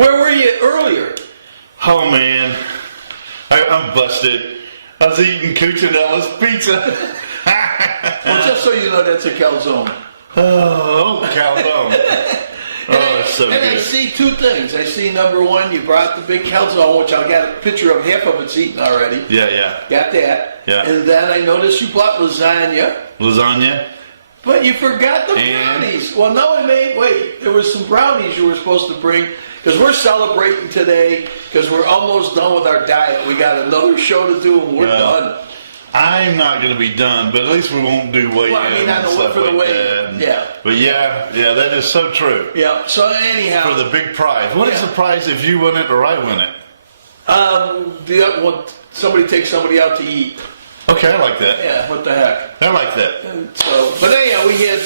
Where were you earlier? Oh man, I'm busted. I was eating Cucinalla's pizza. Well, just so you know, that's a calzone. Oh, calzone. Oh, it's so and good. I see two things. I see, number one, you brought the big calzone, which I got a picture of. Half of it's eaten already. Yeah. Got that. Yeah. And then I noticed you bought lasagna. Lasagna. But you forgot the brownies. Well, no, wait. There was some brownies you were supposed to bring, because we're celebrating today, because we're almost done with our diet. We got another show to do, and we're done. I'm not going to be done, but at least we won't do weigh-in and stuff like that. Yeah. But yeah, that is so true. Yeah. So anyhow, For the big prize. What is the prize if you win it or I win it? Somebody takes somebody out to eat. Okay, I like that. Yeah. What the heck? I like that. And so, but anyhow, we had.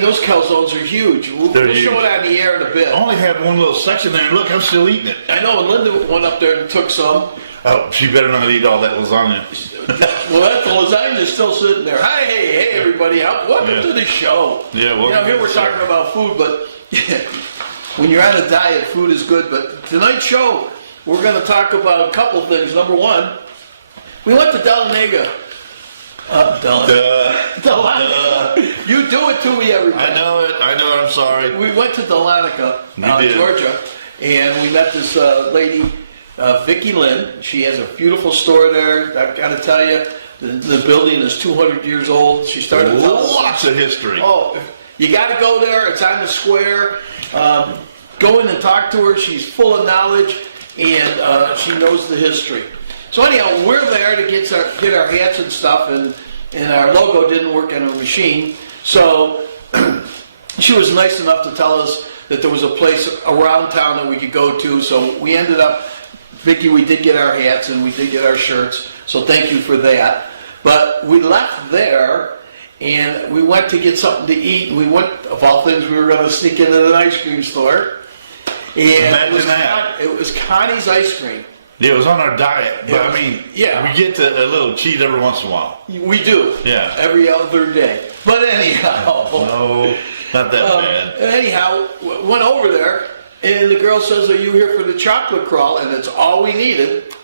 Those calzones are huge. We'll show it on the air in a bit. I only had one little section there, and look, I'm still eating it. I know, and Linda went up there and took some. Oh, she better not eat all that lasagna. Well, that lasagna's still sitting there. Hi, hey, everybody! Welcome to the show. Yeah, welcome. Here we're talking about food, but when you're on a diet, food is good. But tonight's show, we're going to talk about a couple things. Number one, we went to Dahlonega. You do it to me every time. I know it. I'm sorry. We went to Dahlonega, Georgia, and we met this lady, Vicki Lynn. She has a beautiful store there. I've got to tell you, the building is 200 years old. She started lots of history. Oh, you got to go there. It's on the square. Go in and talk to her. She's full of knowledge, and she knows the history. So anyhow, we're there to get our hats and stuff, and our logo didn't work on our machine. So she was nice enough to tell us that there was a place around town that we could go to. So we ended up, Vicki, we did get our hats and we did get our shirts. So thank you for that. But we left there and we went to get something to eat. We went, of all things, we were going to sneak into an ice cream store. And it was Connie's Ice Cream. Yeah, it was on our diet. But we get a little cheat every once in a while. We do. Yeah. Every other day. But anyhow. No, not that bad. Anyhow, went over there, and the girl says, "Are you here for the chocolate crawl?" And it's all we needed.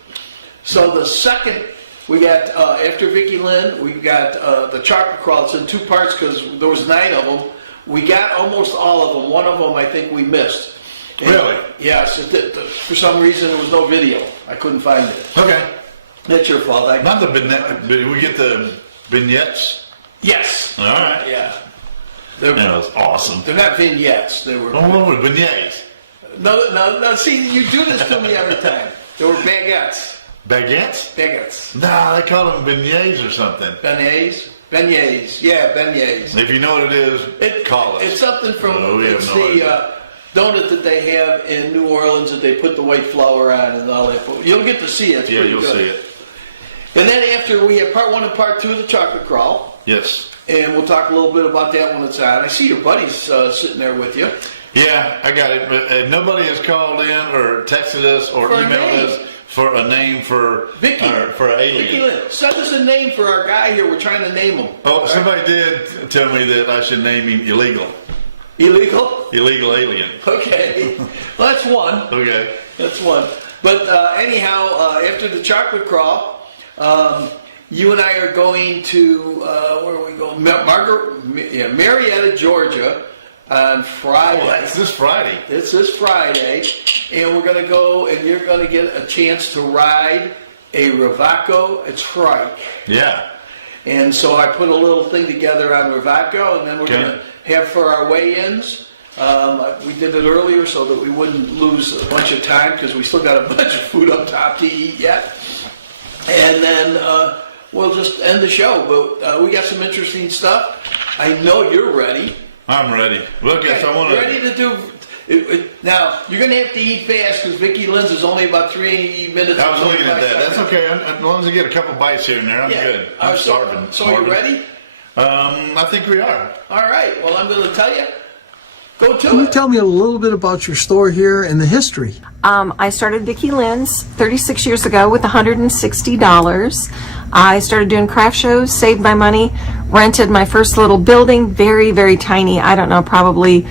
So the second, we got, after Vicki Lynn, we got the chocolate crawl. It's in two parts because there was 9 of them. We got almost all of them. One of them I think we missed. And, really? Yes. For some reason, there was no video. I couldn't find it. Okay. That's your fault. Not the vignette. Did we get the vignettes? Yes. All right. Yeah. That was awesome. They're not vignettes. They were. Oh, what were vignettes? No. See, you do this to me every time. They were baguettes. Baguettes? Baguettes. Nah, they call them beignets or something. Beignets? Beignets. Yeah, beignets. If you know what it is, call us. It's something from the donut that they have in New Orleans that they put the white flour on and all that. But you'll get to see it. It's pretty you'll good. see it. And then after we have part 1 and part 2 of the chocolate crawl. Yes. And we'll talk a little bit about that when it's on. I see your buddy's sitting there with you. Yeah, I got it. But nobody has called in or texted us or emailed us for a name for Vicky. For an alien. Vicky Lynn. Send us a name for our guy here. We're trying to name him. Oh, somebody did tell me that I should name him Illegal. Illegal? Illegal alien. Okay. Well, that's one. Okay. That's one. But anyhow, after the chocolate crawl, you and I are going to, where are we going? Marietta, Georgia on Friday. Oh, it's this Friday. It's this Friday. And we're going to go, and you're going to get a chance to ride a Ravaco trike. Yeah. And so I put a little thing together on Ravaco, and then we're going to have for our weigh-ins. We did it earlier so that we wouldn't lose a bunch of time because we still got a bunch of food up top to eat yet. And then we'll just end the show. But we got some interesting stuff. I know you're ready. I'm ready. Look, okay, I want to. Ready to do. Now, you're going to have to eat fast because Vicki Lynn's is only about 3 minutes. I was looking at that. That's okay. As long as I get a couple bites here and there, I'm good. I'm starving. So are you ready? I think we are. All right. Well, I'm going to tell you. Go to it. Can you tell me a little bit about your store here and the history? I started Vicki Lynn's 36 years ago with $160. I started doing craft shows, saved my money, rented my first little building, very, very tiny. I don't know, probably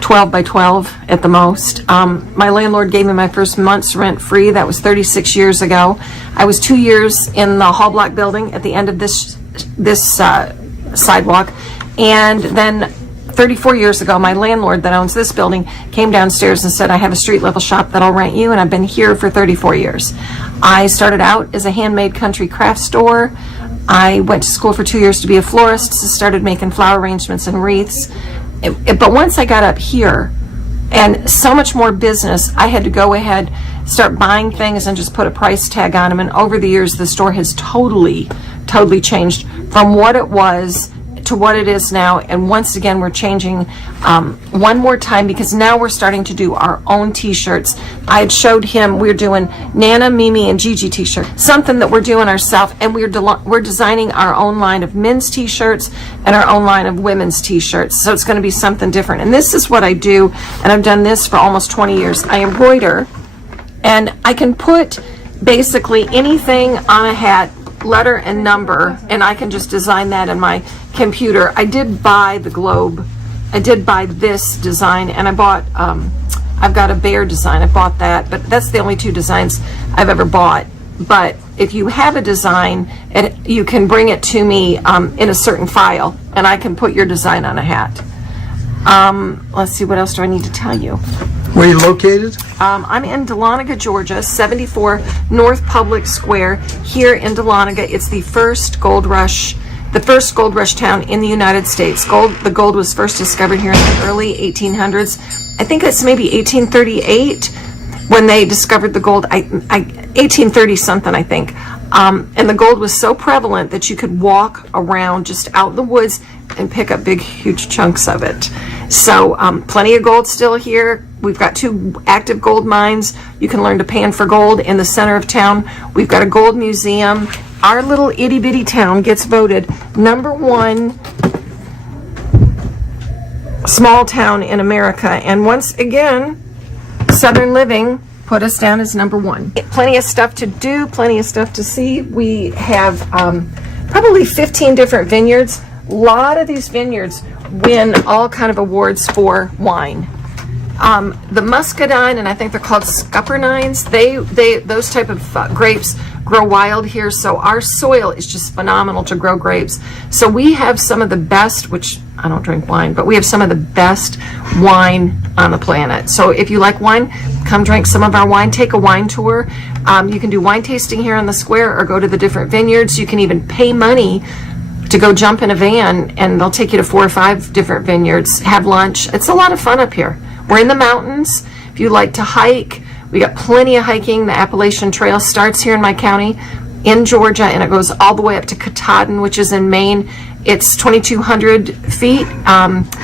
12 by 12 at the most. My landlord gave me my first month's rent free. That was 36 years ago. I was 2 years in the hall block building at the end of this sidewalk. And then 34 years ago, my landlord that owns this building came downstairs and said, I have a street level shop that I'll rent you, and I've been here for 34 years. I started out as a handmade country craft store. I went to school for 2 years to be a florist, so started making flower arrangements and wreaths. But once I got up here, and so much more business, I had to go ahead, start buying things and just put a price tag on them. And over the years, the store has totally changed from what it was to what it is now. And once again, we're changing one more time, because now we're starting to do our own t-shirts. I had showed him we're doing Nana, Mimi, and Gigi t-shirts, something that we're doing ourselves, and we're designing our own line of men's t-shirts and our own line of women's t-shirts. So it's going to be something different. And this is what I do, and I've done this for almost 20 years. I embroider, and I can put basically anything on a hat, letter and number, and I can just design that in my computer. I did buy the globe. I did buy this design, and I bought I've got a bear design. I bought that, but that's the only two designs I've ever bought. But if you have a design, you can bring it to me in a certain file, and I can put your design on a hat. Let's see, what else do I need to tell you? Where are you located? I'm in Dahlonega, Georgia, 74 North Public Square here in Dahlonega. It's the first gold rush town in the United States. The gold was first discovered here in the early 1800s. I think it's maybe 1838 when they discovered the gold. 1830 something, I think. And the gold was so prevalent that you could walk around just out in the woods and pick up big, huge chunks of it. So plenty of gold still here. We've got 2 active gold mines. You can learn to pan for gold in the center of town. We've got a gold museum. Our little itty bitty town gets voted #1 small town in America. And once again, Southern Living put us down as #1. Plenty of stuff to do, plenty of stuff to see. We have probably 15 different vineyards. A lot of these vineyards win all kind of awards for wine. The muscadine, and I think they're called scuppernines, those type of grapes grow wild here, so our soil is just phenomenal to grow grapes. So we have some of the best, which I don't drink wine, but we have some of the best wine on the planet. So if you like wine, come drink some of our wine, take a wine tour. You can do wine tasting here on the square or go to the different vineyards. You can even pay money to go jump in a van, and they'll take you to 4 or 5 different vineyards, have lunch. It's a lot of fun up here. We're in the mountains. If you like to hike, we got plenty of hiking. The Appalachian Trail starts here in my county in Georgia, and it goes all the way up to Katahdin, which is in Maine. It's 2,200 feet.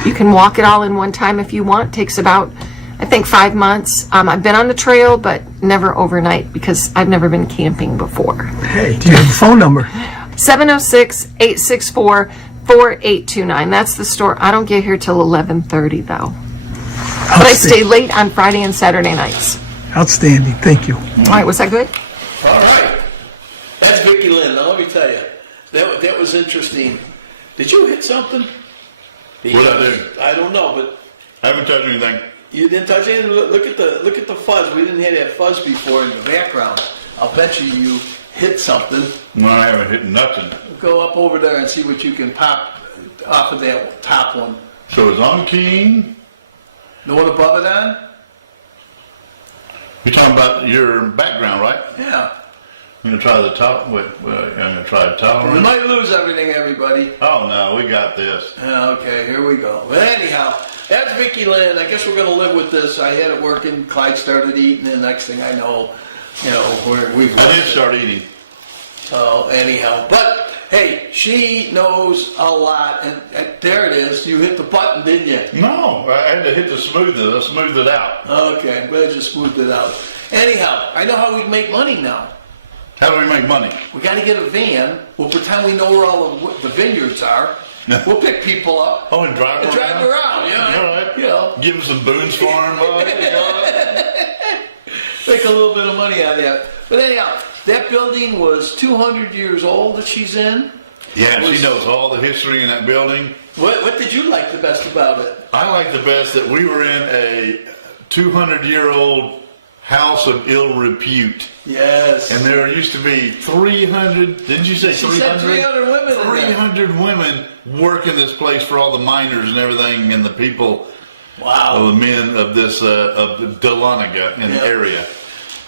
You can walk it all in one time if you want. It takes about, I think, 5 months. I've been on the trail, but never overnight because I've never been camping before. Hey, do you have a phone number? 706-864-4829. That's the store. I don't get here till 11:30 though. But I stay late on Friday and Saturday nights. Outstanding. Thank you. All right, was that good? All right. That's Vicki Lynn. Now let me tell you, that was interesting. Did you hit something? What'd I do? I don't know, but I haven't touched anything. you didn't touch anything. Look at the fuzz. We didn't have that fuzz before in the background. I'll bet you hit something. No, I haven't hit nothing. Go up over there and see what you can pop off of that top one. So it's on keying. The one above it on? You're talking about your background, right? Yeah. I'm going to try the top. I'm going to try the top We one. might lose everything, everybody. Oh, no, we got this. Okay, here we go. But anyhow, that's Vicki Lynn. I guess we're going to live with this. I had it working. Clyde started eating, and next thing I know, we've I did start eating. So anyhow, but hey, she knows a lot, and there it is. You hit the button, didn't you? No, I had to hit the smooth it. I smoothed it out. Okay, I'm glad you smoothed it out. Anyhow, I know how we make money now. How do we make money? We got to get a van. We'll pretend we know where all the vineyards are. We'll pick people up. Oh, and drive around? Drive around, yeah. All right. You know. Give them some Boone's Farm. Make a little bit of money out of that. But anyhow, that building was 200 years old that she's in. Yeah, she knows all the history in that building. What did you like the best about it? I like the best that we were in a 200-year-old house of ill repute. Yes. And there used to be 300, didn't you say 300? She said 300 women. 300 women working this place for all the miners and everything and the people, Wow. the men of this, of Dahlonega in the area.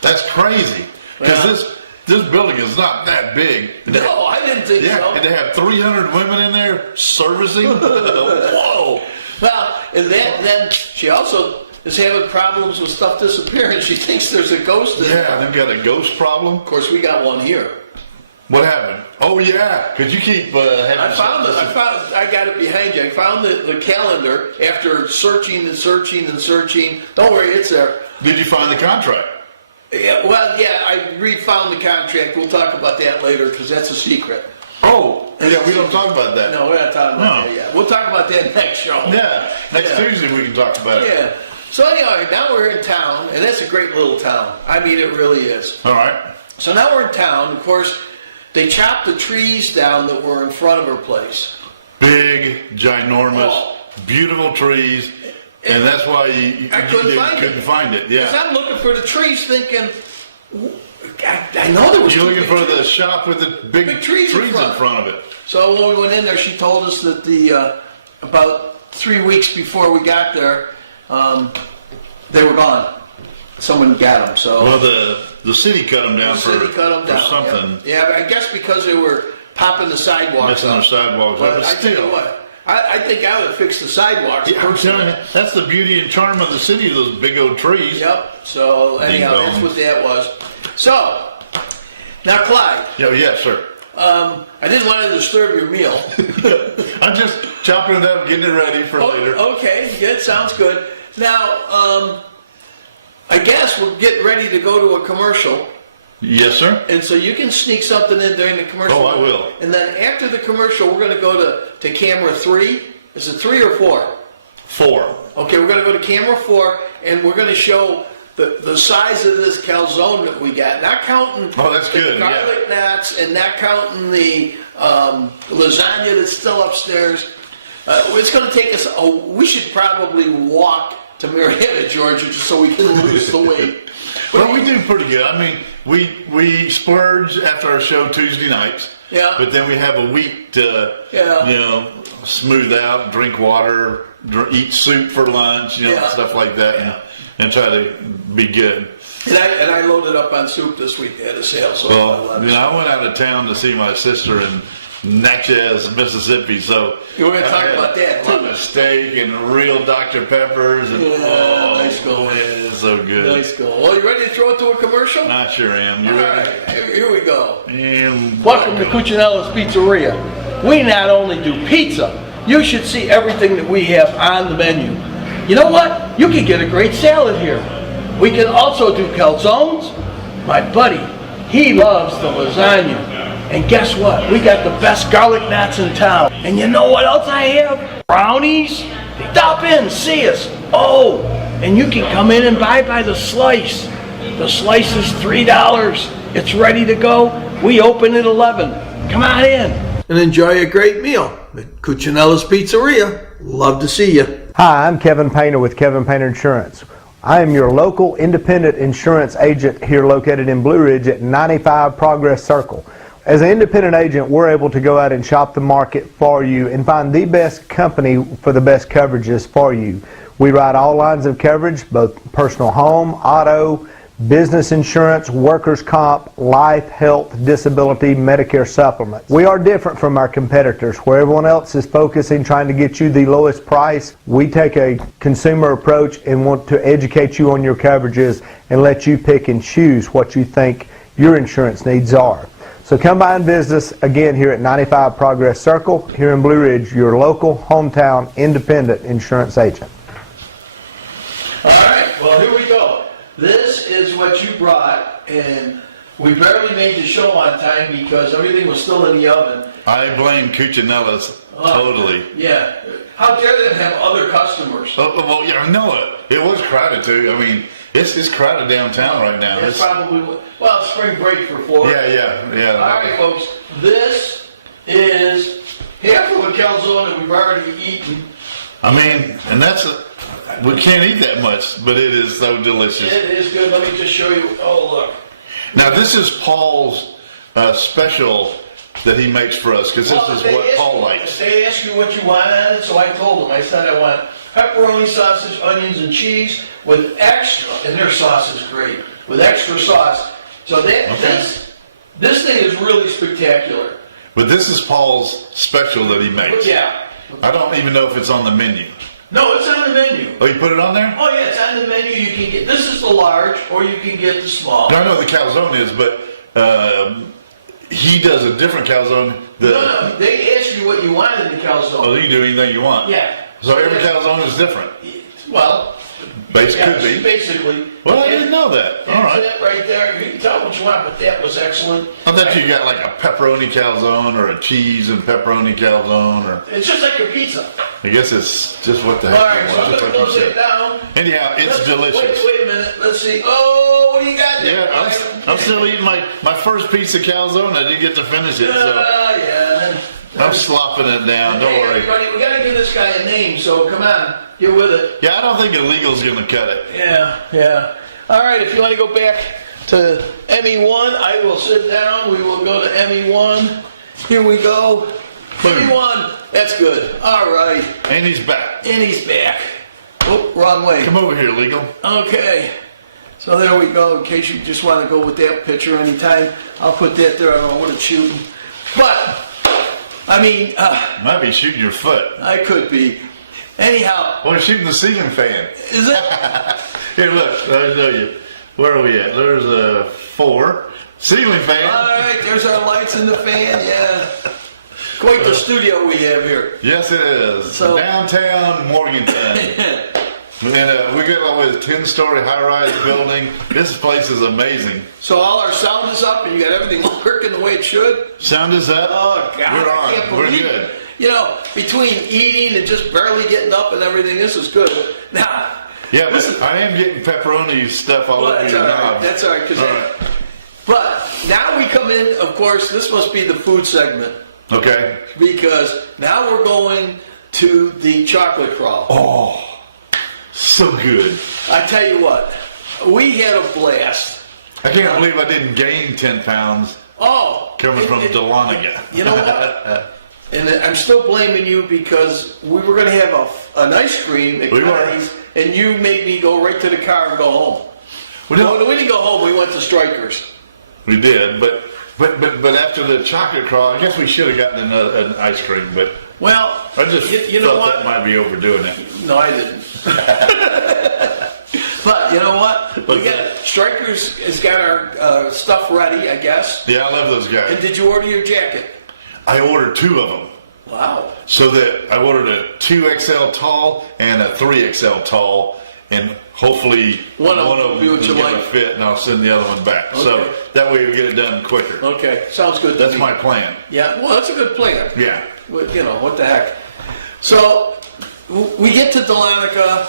That's crazy. Because this building is not that big. No, I didn't think so. And to have 300 women in there servicing? Whoa. Well, and then she also is having problems with stuff disappearing. She thinks there's a ghost in there. Yeah, they've got a ghost problem. Of course, we got one here. What happened? Oh, yeah, because you keep having... I got it behind you. I found the calendar after searching and searching and searching. Don't worry, it's there. Did you find the contract? Yeah, well, yeah, I refound the contract. We'll talk about that later because that's a secret. Oh, yeah, we don't talk about that. No, we're not talking about that yet. We'll talk about that next show. Yeah, next Tuesday we can talk about it. Yeah. So anyway, now we're in town, and that's a great little town. I mean, it really is. All right. So now we're in town. Of course, they chopped the trees down that were in front of her place. Big, ginormous, beautiful trees, and that's why you couldn't find it. Yeah. Because I'm looking for the trees thinking, I know there was You're looking for trees. the shop with the big trees in front of it. So when we went in there, she told us that about 3 weeks before we got there, they were gone. Someone got them. So well, the city cut them down for something. Yeah, I guess because they were popping the sidewalks messing their sidewalks up. But I tell you what, I think I would fix the sidewalks. Yeah, I'm telling you, that's the beauty and charm of the city, those big old trees. Yep. So anyhow, that's what that was. So now, Clyde. Yes, sir. I didn't want to disturb your meal. I'm just chopping it up, getting it ready for later. Okay, good. Sounds good. Now, I guess we're getting ready to go to a commercial. Yes, sir. And so you can sneak something in during the commercial. Oh, I will. And then after the commercial, we're going to go to camera 3. Is it 3 or 4? 4. Okay, we're going to go to camera 4, and we're going to show the size of this calzone that we got. Not counting the garlic knots and not counting the lasagna that's still upstairs. It's going to take us, we should probably walk to Marietta, Georgia, just so we can lose the weight. Well, we do pretty good. I mean, we splurge after our show Tuesday nights. Yeah. But then we have a week to, smooth out, drink water, eat soup for lunch, stuff like that, and try to be good. And I loaded up on soup this week at a sale. So I went out of town to see my sister in Natchez, Mississippi. So we're going to talk about that too. A lot of steak and real Dr. Peppers. And, nice going. It is so good. Nice going. Well, you ready to throw it to a commercial? I sure am. You ready? All right, here we go. And Welcome to Cucinalla's Pizzeria. We not only do pizza, you should see everything that we have on the menu. You know what? You can get a great salad here. We can also do calzones. My buddy, he loves the lasagna. And guess what? We got the best garlic knots in town. And you know what else I have? Brownies. Stop in, see us. Oh, and you can come in and buy by the slice. The slice is $3. It's ready to go. We open at 11. Come on in and enjoy a great meal at Cucinalla's Pizzeria. Love to see you. Hi, I'm Kevin Painter with Kevin Painter Insurance. I am your local independent insurance agent here located in Blue Ridge at 95 Progress Circle. As an independent agent, we're able to go out and shop the market for you and find the best company for the best coverages for you. We write all lines of coverage, both personal home, auto, business insurance, workers' comp, life, health, disability, Medicare supplements. We are different from our competitors. Where everyone else is focusing trying to get you the lowest price, we take a consumer approach and want to educate you on your coverages and let you pick and choose what you think your insurance needs are. So come by and visit us again here at 95 Progress Circle here in Blue Ridge, your local, hometown, independent insurance agent. All right, well, here we go. This is what you brought, and we barely made the show on time because everything was still in the oven. I blame Cucinalla's totally. Yeah. How dare them have other customers? Well, yeah, I know it. It was crowded too. I mean, it's crowded downtown right now. It's probably, well, spring break for Florida. Yeah. All right, folks, this is half of a calzone that we've already eaten. I mean, and we can't eat that much, but it is so delicious. It is good. Let me just show you. Oh, look. Now, this is Paul's special that he makes for us, because this is what Paul likes. They ask you what you want on it, so I told them. I said I want pepperoni, sausage, onions, and cheese with extra, and their sauce is great, with extra sauce. So this thing is really spectacular. But this is Paul's special that he makes. Yeah. I don't even know if it's on the menu. No, it's on the menu. Oh, you put it on there? Oh yeah, it's on the menu. You can get, this is the large, or you can get the small. No, I know the calzone is, but he does a different calzone. No, they ask you what you want in the calzone. Oh, you can do anything you want. Yeah. So every calzone is different. Well, Could be. Basically. Well, I didn't know that. All right. That right there, you can tell what you want, but that was excellent. I thought you got like a pepperoni calzone or a cheese and pepperoni calzone, or It's just like your pizza. I guess it's just what the heck. All right, it so was, I'm just gonna like you close it said. down. Anyhow, it's delicious. Wait a minute. Let's see. Oh, what do you got there? Yeah, I'm still eating my first piece of calzone. I didn't get to finish it, so Yeah. I'm slopping it down. Don't Hey, worry. everybody, we gotta give this guy a name, so come on, get with it. Yeah, I don't think illegal's gonna cut it. Yeah. All right, if you want to go back to ME1, I will sit down. We will go to ME1. Here we go. Boom. ME1. That's good. All right. And he's back. And he's back. Oh, wrong way. Come over here, legal. Okay. So there we go. In case you just want to go with that picture anytime, I'll put that there. I don't know what it's shooting. But, I mean, Might be shooting your foot. I could be. Anyhow, Well, shooting the ceiling fan. is it? Here, look. I'll show you. Where are we at? There's a 4. Ceiling fan. All right, there's our lights in the fan, yeah. Quite the studio we have here. Yes, it is. So- Downtown Morgantown. And we got always a 10-story high-rise building. This place is amazing. So all our sound is up and you got everything working the way it should? Sound is up. Oh, God. We're I can't on. We're believe good. it. You know, between eating and just barely getting up and everything, this is good. Now, Yeah, listen, but I am getting pepperoni stuff all well, over that's your all right. knob. That's all right. 'Cause All right. But now we come in, of course, this must be the food segment Okay. because now we're going to the chocolate crawl. Oh, so good. I tell you what, we had a blast. I can't believe I didn't gain 10 pounds Oh, coming from Dahlonega. You know what? And I'm still blaming you because we were going to have an ice cream at We were. Connie's, and you made me go right to the car and go home. Well, no, No, we didn't go home. We went to Strikers. we did, but after the chocolate crawl, I guess we should have gotten an ice cream, but Well, I just you know felt what? that might be overdoing it. No, I didn't. But you know what? What's We got Strikers has got our stuff ready, I guess. Yeah, I love those And guys. did you order your jacket? I ordered 2 of them. Wow. So that I ordered a 2XL tall and a 3XL tall, and hopefully One of them of will be them what is you going to like. fit, and I'll send the other one back. So Okay. that way we get it done quicker. Okay, sounds good to That's me. my plan. Yeah, well, that's a good plan. Yeah. Well, you know, what the heck. So, we get to Dahlonega.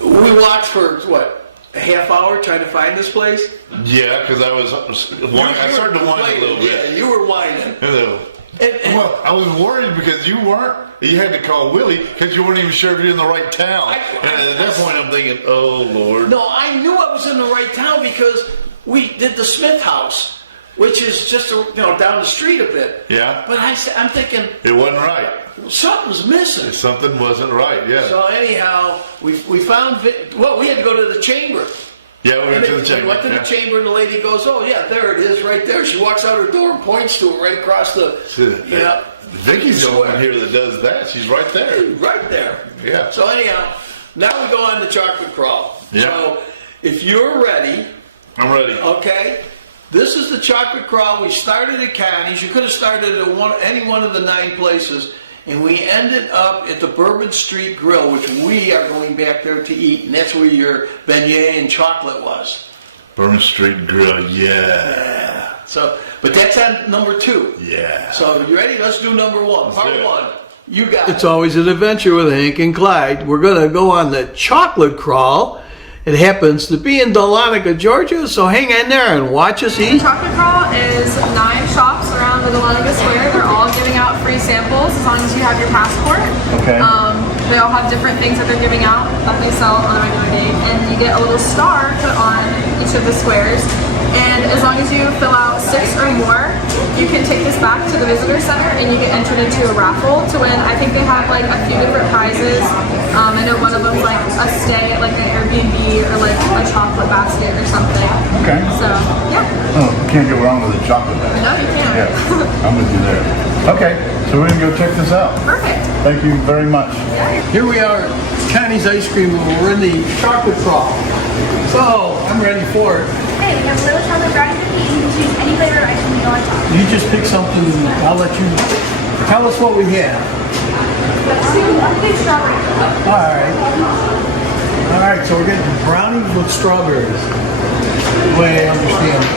We watch for, what, a half hour trying to find this place? Yeah, because I started to whine a little bit. Yeah, you were whining. Hello. And- Well, I was worried because you weren't. You had to call Willie because you weren't even sure if you're in the right town. And at that point, I'm thinking, oh Lord. No, I knew I was in the right town because we did the Smith House, which is just down the street a bit. Yeah. But I'm thinking It wasn't right. something's missing. Something wasn't right. Yeah. So anyhow, we found. Well, we had to go to the chamber. Yeah, we went to the We chamber. went to the yeah. chamber, and the lady goes, "Oh yeah, there it is, right there." She walks out her door and points to it right across the. Yeah. Vicky's the one here that does that. She's right there. Right there. Yeah. So anyhow, now we go on the chocolate crawl. Yeah. So if you're ready, I'm ready. okay, this is the chocolate crawl. We started at Connie's. You could have started at any one of the 9 places, and we ended up at the Bourbon Street Grill, which we are going back there to eat, and that's where your beignet and chocolate was. Bourbon Street Grill. Yeah. So, but that's on number 2. Yeah. So you ready? Let's do number 1. do Part it. 1. You got It's always an adventure with Hank and Clyde. We're going to go on the chocolate crawl. It happens to be in Dahlonega, Georgia, so hang in there and watch us eat. Chocolate Crawl is 9 shops around the Dahlonega Square. They're all giving out free free samples as long as you have your passport. Okay. They all have different things that they're giving out that they sell on a regular day, and you get a little star put on each of the squares. And as long as you fill out 6 or more, you can take this back to the visitor center and you get entered into a raffle to win. I think they have like a few different prizes. I know one of them's like a stay at like an Airbnb or like a chocolate basket or something. Okay. So yeah. Oh, can't go wrong with a chocolate bag. No, you can't. Yeah, I'm with you there. Okay, so we're gonna go check this out. Perfect. Thank you very much. Here we are, Connie's Ice Cream, and we're in the chocolate crawl. So, I'm ready for it. Hey, we have little chocolate brownie cookies. You can choose any flavor ice cream you want on top. You just pick something, I'll let you tell us what we have. One big strawberry. All right, so we're getting brownies with strawberries. The way I understand it.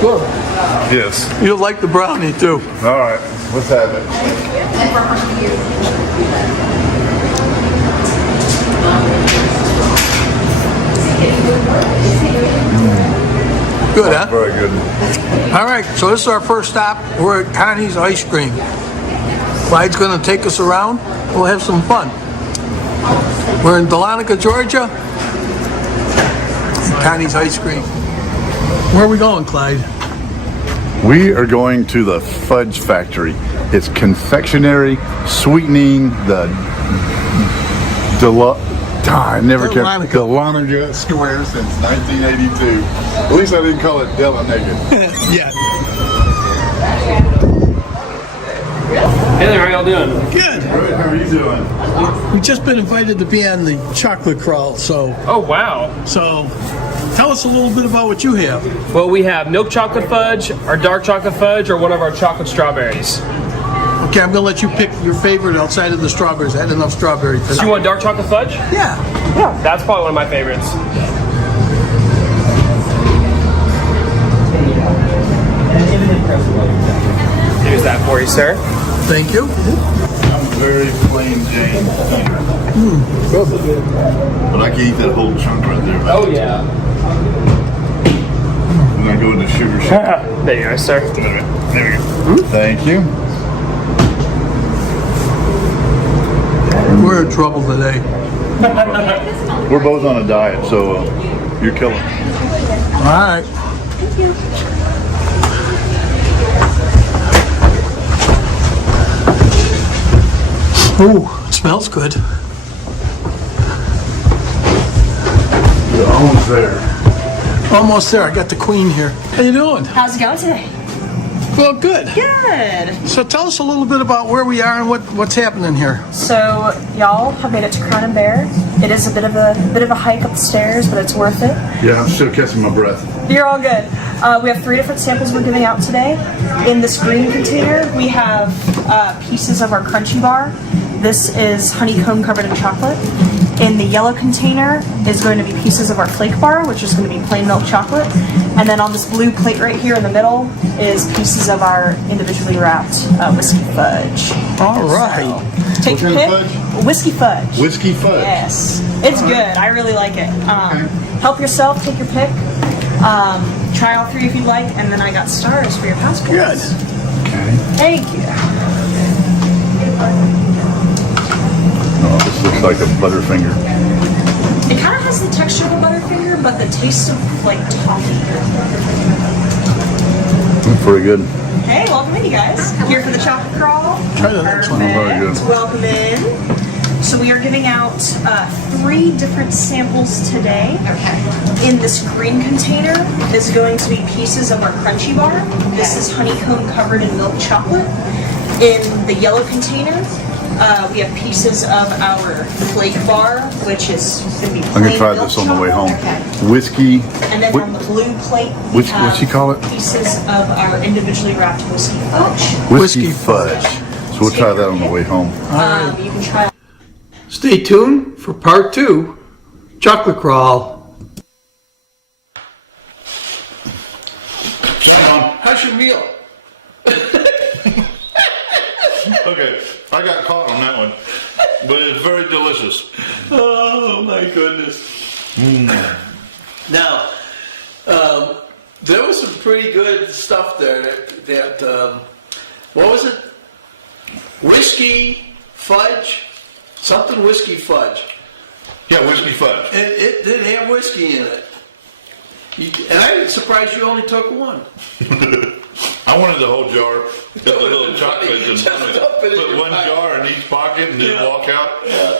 Good. Yes. You'll like the brownie too. All right, let's have it. Good, huh? Very good. All right, so this is our first stop. We're at Connie's Ice Cream. Clyde's going to take us around. We'll have some fun. We're in Dahlonega, Georgia. Connie's Ice Cream. Where are we going, Clyde? We are going to the Fudge Factory. It's confectionery, sweetening, I never kept Dahlonega Square since 1982. At least I didn't call it Dahlonega. Yeah. Hey there, how y'all doing? Good. Good, how are you doing? We've just been invited to be on the chocolate crawl, so Oh, wow. Tell us a little bit about what you have. Well, we have milk chocolate fudge, our dark chocolate fudge, or one of our chocolate strawberries. Okay, I'm gonna let you pick your favorite outside of the strawberries. I had enough strawberry Do you today. want dark chocolate fudge? Yeah. Yeah. That's probably one of my favorites. Here's that for you, sir. Thank you. I'm very plain Jane. But I can eat that whole chunk right there. Oh, yeah. And I go into sugar shack. There you go, sir. There we go. Thank you. We're in trouble today. We're both on a diet, so you're killing it. All right. Ooh, it smells good. You're almost there. Almost there. I got the queen here. How you doing? How's it going today? Well, good. Good. So tell us a little bit about where we are and what's happening here. So y'all have made it to Crown and Bear. It is a bit of a hike up the stairs, but it's worth it. Yeah, I'm still catching my breath. You're all good. We have 3 different samples we're giving out today. In this green container, we have pieces of our crunchy bar. This is honeycomb covered in chocolate. In the yellow container is going to be pieces of our flake bar, which is going to be plain milk chocolate. And then on this blue plate right here in the middle is pieces of our individually wrapped whiskey fudge. All right. So, take your pick. kind of Whiskey fudge. Whiskey fudge. Yes, it's good. I really like it. Help yourself. Take your pick. Try all 3 if you'd like, and then I got stars for your passports. Good. Okay. Thank you. Oh, this looks like a Butterfinger. It kind of has the texture of a Butterfinger, but the taste of like toffee. Pretty good. Hey, welcome in, you guys. Here for the chocolate crawl. Try the next one. Very good. Perfect. Welcome in. So we are giving out 3 different samples today. In this green container is going to be pieces of our crunchy bar. This is honeycomb covered in milk chocolate. In the yellow container, we have pieces of our flake bar, which is going to be plain I'm gonna try milk this on the way home. chocolate. Whiskey. And then on the blue plate, we What's have you call it? pieces of our individually wrapped whiskey fudge. Whiskey fudge. So we'll try that on the way home. You can try. Stay tuned for part 2, chocolate crawl. How's your meal? Okay, I got caught on that one. but it's very delicious. Oh my goodness. Now, there was some pretty good stuff there. That what was it? Whiskey fudge, something whiskey fudge. Yeah, whiskey fudge. And it didn't have whiskey in it. And I'm surprised you only took one. I wanted the whole jar, the little chocolate, and Just dump it in put your one pocket. jar in each pocket and then walk out. Yeah.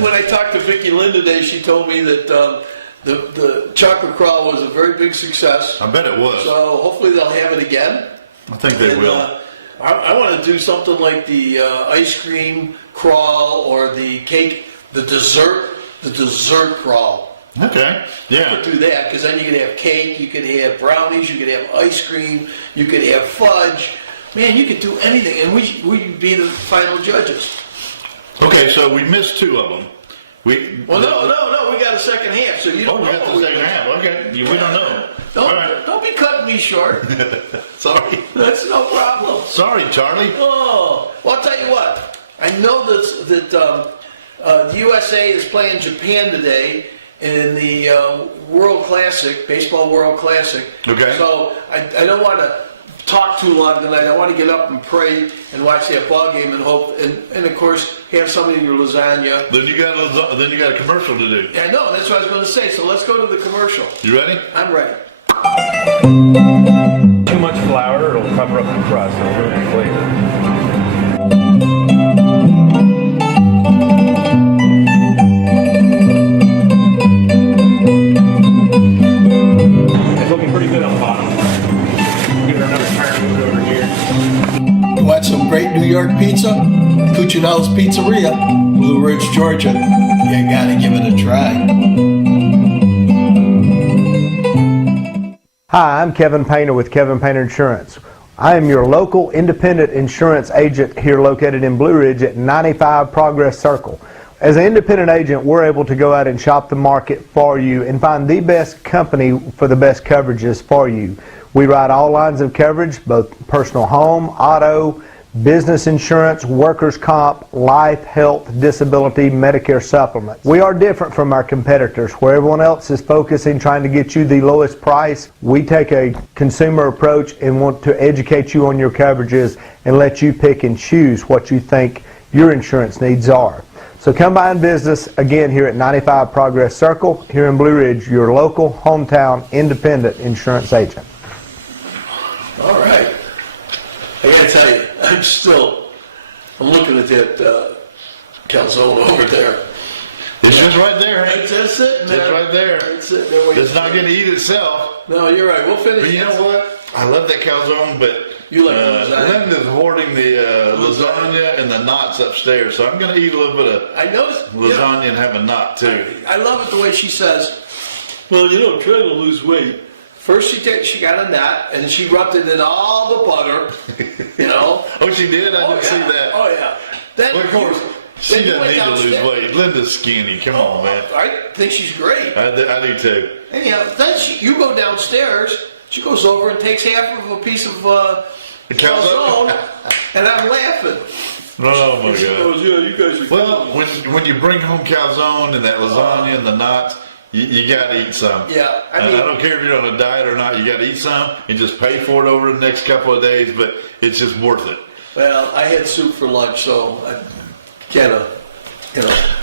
When I talked to Vicki Lynn today, she told me that the chocolate crawl was a very big success. I bet it was. So hopefully they'll have it again. I think they will. I want to do something like the ice cream crawl or the cake, the dessert crawl. Okay. Yeah. Do that, because then you could have cake, you could have brownies, you could have ice cream, you could have fudge. Man, you could do anything, and we'd be the final judges. Okay, so we missed two of them. No, we got a second half, so you don't know. We got the second half. Okay, we don't know. Don't be cutting me short. Sorry. That's no problem. Sorry, Charlie. Oh, well, I'll tell you what. I know that the USA is playing Japan today in the World Classic, Baseball World Classic. Okay. So I don't want to talk too long tonight. I want to get up and pray and watch that ball game and hope, and of course have something in your lasagna. Then you got a commercial to do. Yeah, I know. That's what I was going to say. So let's go to the commercial. You ready? I'm ready. Too much flour, it'll cover up the crust. It'll ruin the flavor. It's looking pretty good on the bottom. Give it another turn over here. You want some great New York pizza? Cuccinelli's Pizzeria, Blue Ridge, Georgia. You gotta give it a try. Hi, I'm Kevin Painter with Kevin Painter Insurance. I am your local independent insurance agent here located in Blue Ridge at 95 Progress Circle. As an independent agent, we're able to go out and shop the market for you and find the best company for the best coverages for you. We write all lines of coverage, both personal home, auto, business insurance, workers' comp, life, health, disability, Medicare supplements. We are different from our competitors. Where everyone else is focusing trying to get you the lowest price, we take a consumer approach and want to educate you on your coverages and let you pick and choose what you think your insurance needs are. So come by and visit us again here at 95 Progress Circle here in Blue Ridge, your local hometown independent insurance agent. All right. I gotta tell you, I'm looking at that calzone over there. It's just right there, Hank. It's just sitting there. It's right there. It's sitting there waiting. It's not going to eat itself. No, you're right. We'll finish. But you know what? I love that calzone, but You like lasagna? Linda's hoarding the lasagna and the knots upstairs, so I'm going to eat a little bit of I noticed lasagna and have a knot too. I love it the way she says, well, I'm trying to lose weight. First she got a knot, and she rubbed it in all the butter, Oh, she did? I didn't see that. Oh, yeah. Then Well, of course, she then you doesn't went need to lose downstairs. weight. Linda's skinny. Come on, man. I think she's great. I do too. Anyhow, then you go downstairs, she goes over and takes half of a piece of calzone, and I'm laughing. Oh my She God. goes, yeah, you guys are Well, when you bring home calzone and that lasagna and the knots, you got to eat some. Yeah, I And mean- I don't care if you're on a diet or not. You got to eat some and just pay for it over the next couple of days. But it's just worth it. Well, I had soup for lunch, so I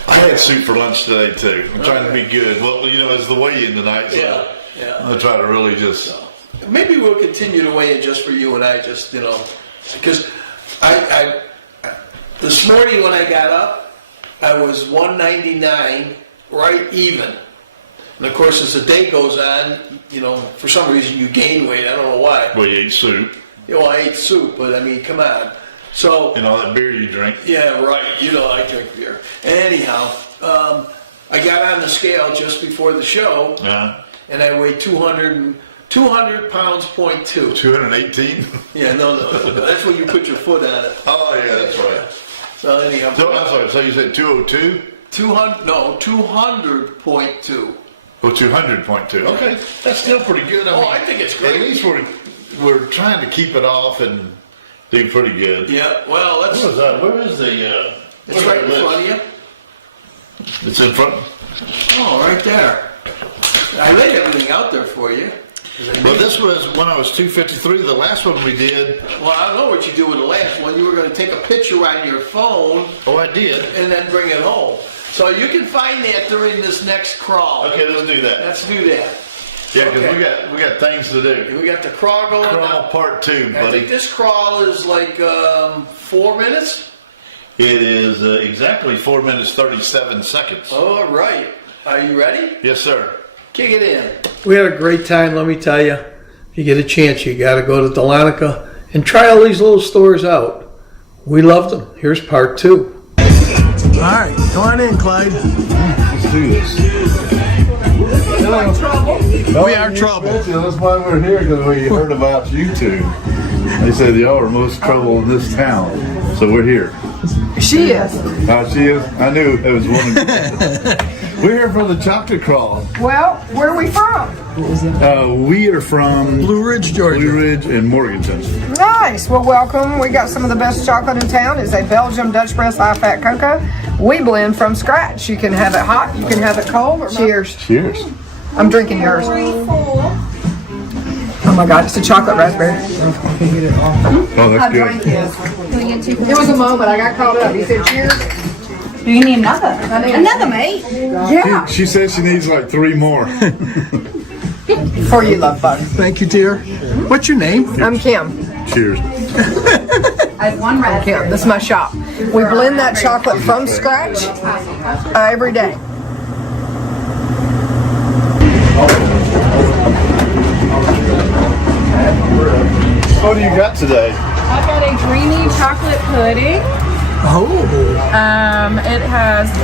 I had soup for lunch today too. I'm trying to be good. Well, it's the weigh-in tonight, so Yeah. I try to really just. Maybe we'll continue to weigh in just for you and I, because I this morning when I got up, I was 199, right even. And of course, as the day goes on, for some reason you gain weight. I don't know why. Well, you ate soup. I ate soup, but I mean, come on. So. And all that beer you drink. Yeah, right. I drink beer. Anyhow, I got on the scale just before the show, and I weighed 200 pounds, 0.2. 218? Yeah, no. That's when you put your foot on it. Oh, yeah, that's right. So anyhow. So, I'm sorry, so you said 202? 200.2. Oh, 200.2. Okay, that's still pretty good. I think it's great. At least we're trying to keep it off and do pretty good. Yeah, well, What was that? Where is the It's right in front of you. It's in front. Oh, right there. I laid everything out there for you. Well, this was when I was 253. The last one we did. Well, I don't know what you do with the last one. You were going to take a picture on your phone. Oh, I did. And then bring it home. So you can find that during this next crawl. Okay, let's do that. Let's do that. Yeah, because we got things to do. We got the crawl going. Crawl part 2, buddy. I think this crawl is like 4 minutes. It is exactly 4 minutes 37 seconds. All right. Are you ready? Yes, sir. Kick it in. We had a great time, let me tell you. If you get a chance, you got to go to Dahlonega and try all these little stores out. We loved them. Here's part 2. All right, come on in, Clyde. Let's do this. We are trouble. That's why we're here, because we heard about you two. They said y'all are most trouble in this town, so we're here. She is. She is? I knew it was one of We're here for the chocolate crawl. Well, where are we from? We are from Blue Ridge, Georgia. Blue Ridge and Morganton. Nice. Well, welcome. We got some of the best chocolate in town. It's a Belgium Dutch press high fat cocoa. We blend from scratch. You can have it hot. You can have it cold. Cheers. Cheers. I'm drinking yours. Oh my God, it's a chocolate raspberry. Oh, that's good. It was a moment. I got caught up. He said cheers. Do you need another? Another mate? Yeah. She says she needs like 3 more. For you, love bug. Thank you, dear. What's your name? I'm Kim. Cheers. I have one raspberry. Kim, this is my shop. We blend that chocolate from scratch every day. What do you got today? I've got a dreamy chocolate pudding. Oh.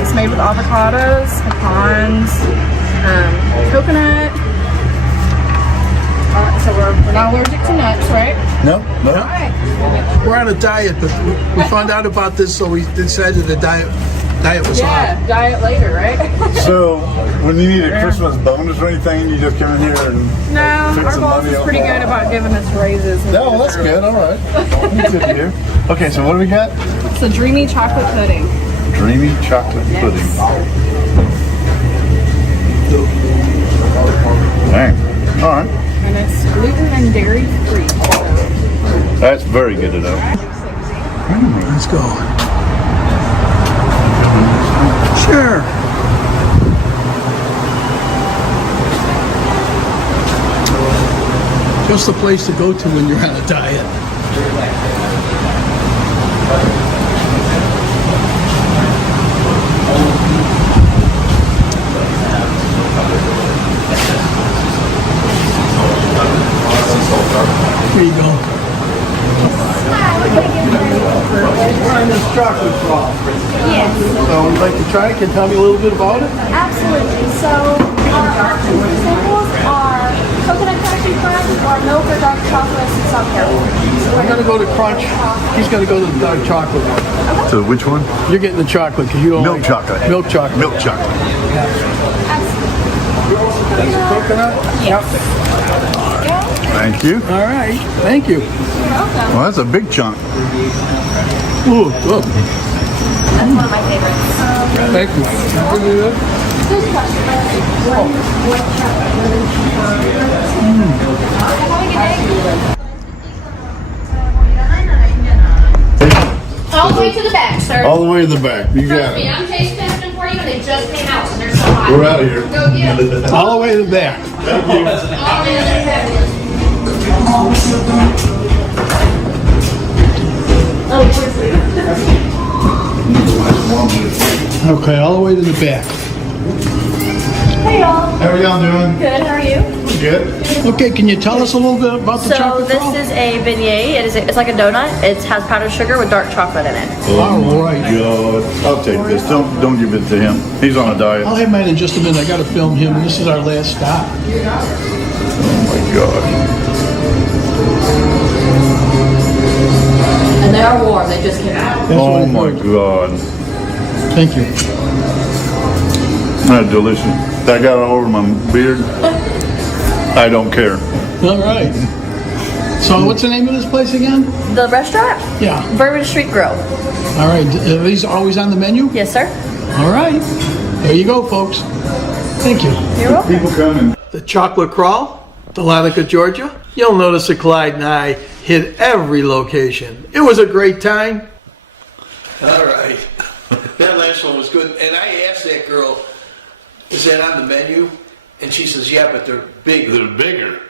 It's made with avocados, pecans, coconut. So we're not allergic to nuts, right? No. All right. We're on a diet, but we found out about this, so we decided the diet was on. Yeah, diet later, right? So, when you need a Christmas bonus or anything, you just come in here and No, fit our some boss money is on pretty that. good about giving us raises. No, that's good. All right. That's good to hear. Okay, so what do we got? It's a dreamy chocolate pudding. Dreamy chocolate pudding. Dang. All right. And it's gluten and dairy free. That's very good to know. Let's go. Sure. Just the place to go to when you're on a diet. Here you go. We're on this chocolate crawl. Yes. So would you like to try it? Can you tell me a little bit about it? Absolutely. So our samples are coconut country crunch or milk or dark chocolate in South Carolina. I'm gonna go to crunch. He's gonna go to the dark chocolate one. So which one? You're getting the chocolate because you don't Milk like chocolate. Milk chocolate. Milk chocolate. That's a coconut? Yep. Thank you. All right. Thank you. Well, that's a big chunk. Ooh, good. That's one of my favorites. Thank you. Really good? All the way to the back, sir. All the way to the back. You Trust got me, it. I'm taste testing for you, and they just came out, so they're so hot. We're out of here. Go get them. All the way to the back. All the way to the back. Okay, all the way to the back. Hey y'all. How are y'all doing? Good, how are you? Good. Okay, can you tell us a little bit about the So chocolate this crawl? is a beignet. It's like a donut. It has powdered sugar with dark chocolate in it. All right. God, I'll take this. Don't give it to him. He's on a diet. I'll have mine in just a minute. I got to film him. This is our last stop. Oh my God. And they are warm. They just came out. That's Oh what my important. God. Thank you. That's delicious. That got all over my beard. I don't care. All right. So what's the name of this place again? The restaurant? Yeah. Bourbon Street Grill. All right. Are these always on the menu? Yes, sir. All right. There you go, folks. Thank you. You're welcome. People coming. The Chocolate Crawl, Dahlonega, Georgia. You'll notice that Clyde and I hit every location. It was a great time. All right. That last one was good. And I asked that girl, is that on the menu? And she says, yeah, but they're bigger. They're bigger.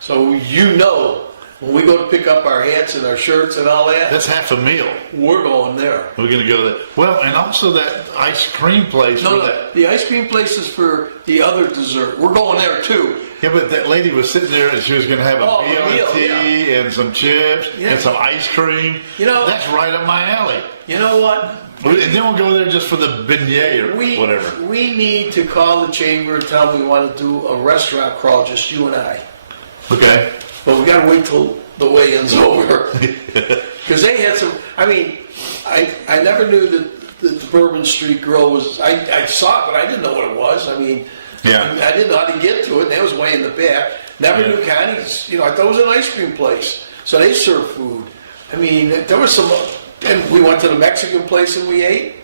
So when we go to pick up our hats and our shirts and all that, That's half a meal. we're going there. We're going to go there. Well, and also that ice cream place. No, where that, the ice cream place is for the other dessert. We're going there too. yeah, but that lady was sitting there and she was going to have a Oh, a meal, tea and some chips and some ice cream. That's right up my alley. You know what? And then we'll go there just for the beignet or whatever. We need to call the chamber and tell them we want to do a restaurant crawl, just you and I. Okay. But we got to wait till the weigh-in's over. Because they had some, I never knew that the Bourbon Street Grill was, I saw it, but I didn't know what it was. I didn't know how to get to it. That was way in the back. Never knew Connie's, I thought it was an ice cream place. So they serve food. There was some, and we went to the Mexican place and we ate.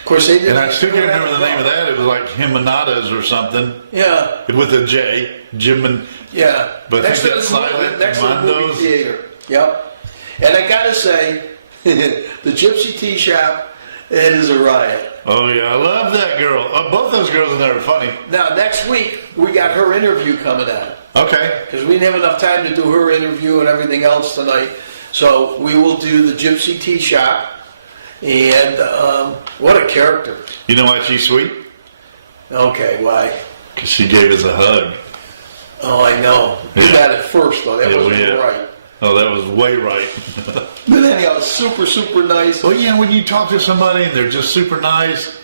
Of course, they didn't. And I still can't remember the name of that. It was like Jimenadas or something. Yeah. With a J. Yeah. But next to the silent. next to the movie theater. Yep. And I gotta say, the Gypsy Tea Shop, it is a riot. Oh yeah, I love that girl. Both those girls in there are funny. Now next week we got her interview coming on. Okay. Because we didn't have enough time to do her interview and everything else tonight, so we will do the Gypsy Tea Shop. And what a character. You know why she's sweet? Okay, why? Because she gave us a hug. Oh, I know. We got it first, though. That wasn't right. Oh, that was way right. But anyhow, super, super nice. Well, yeah, when you talk to somebody and they're just super nice,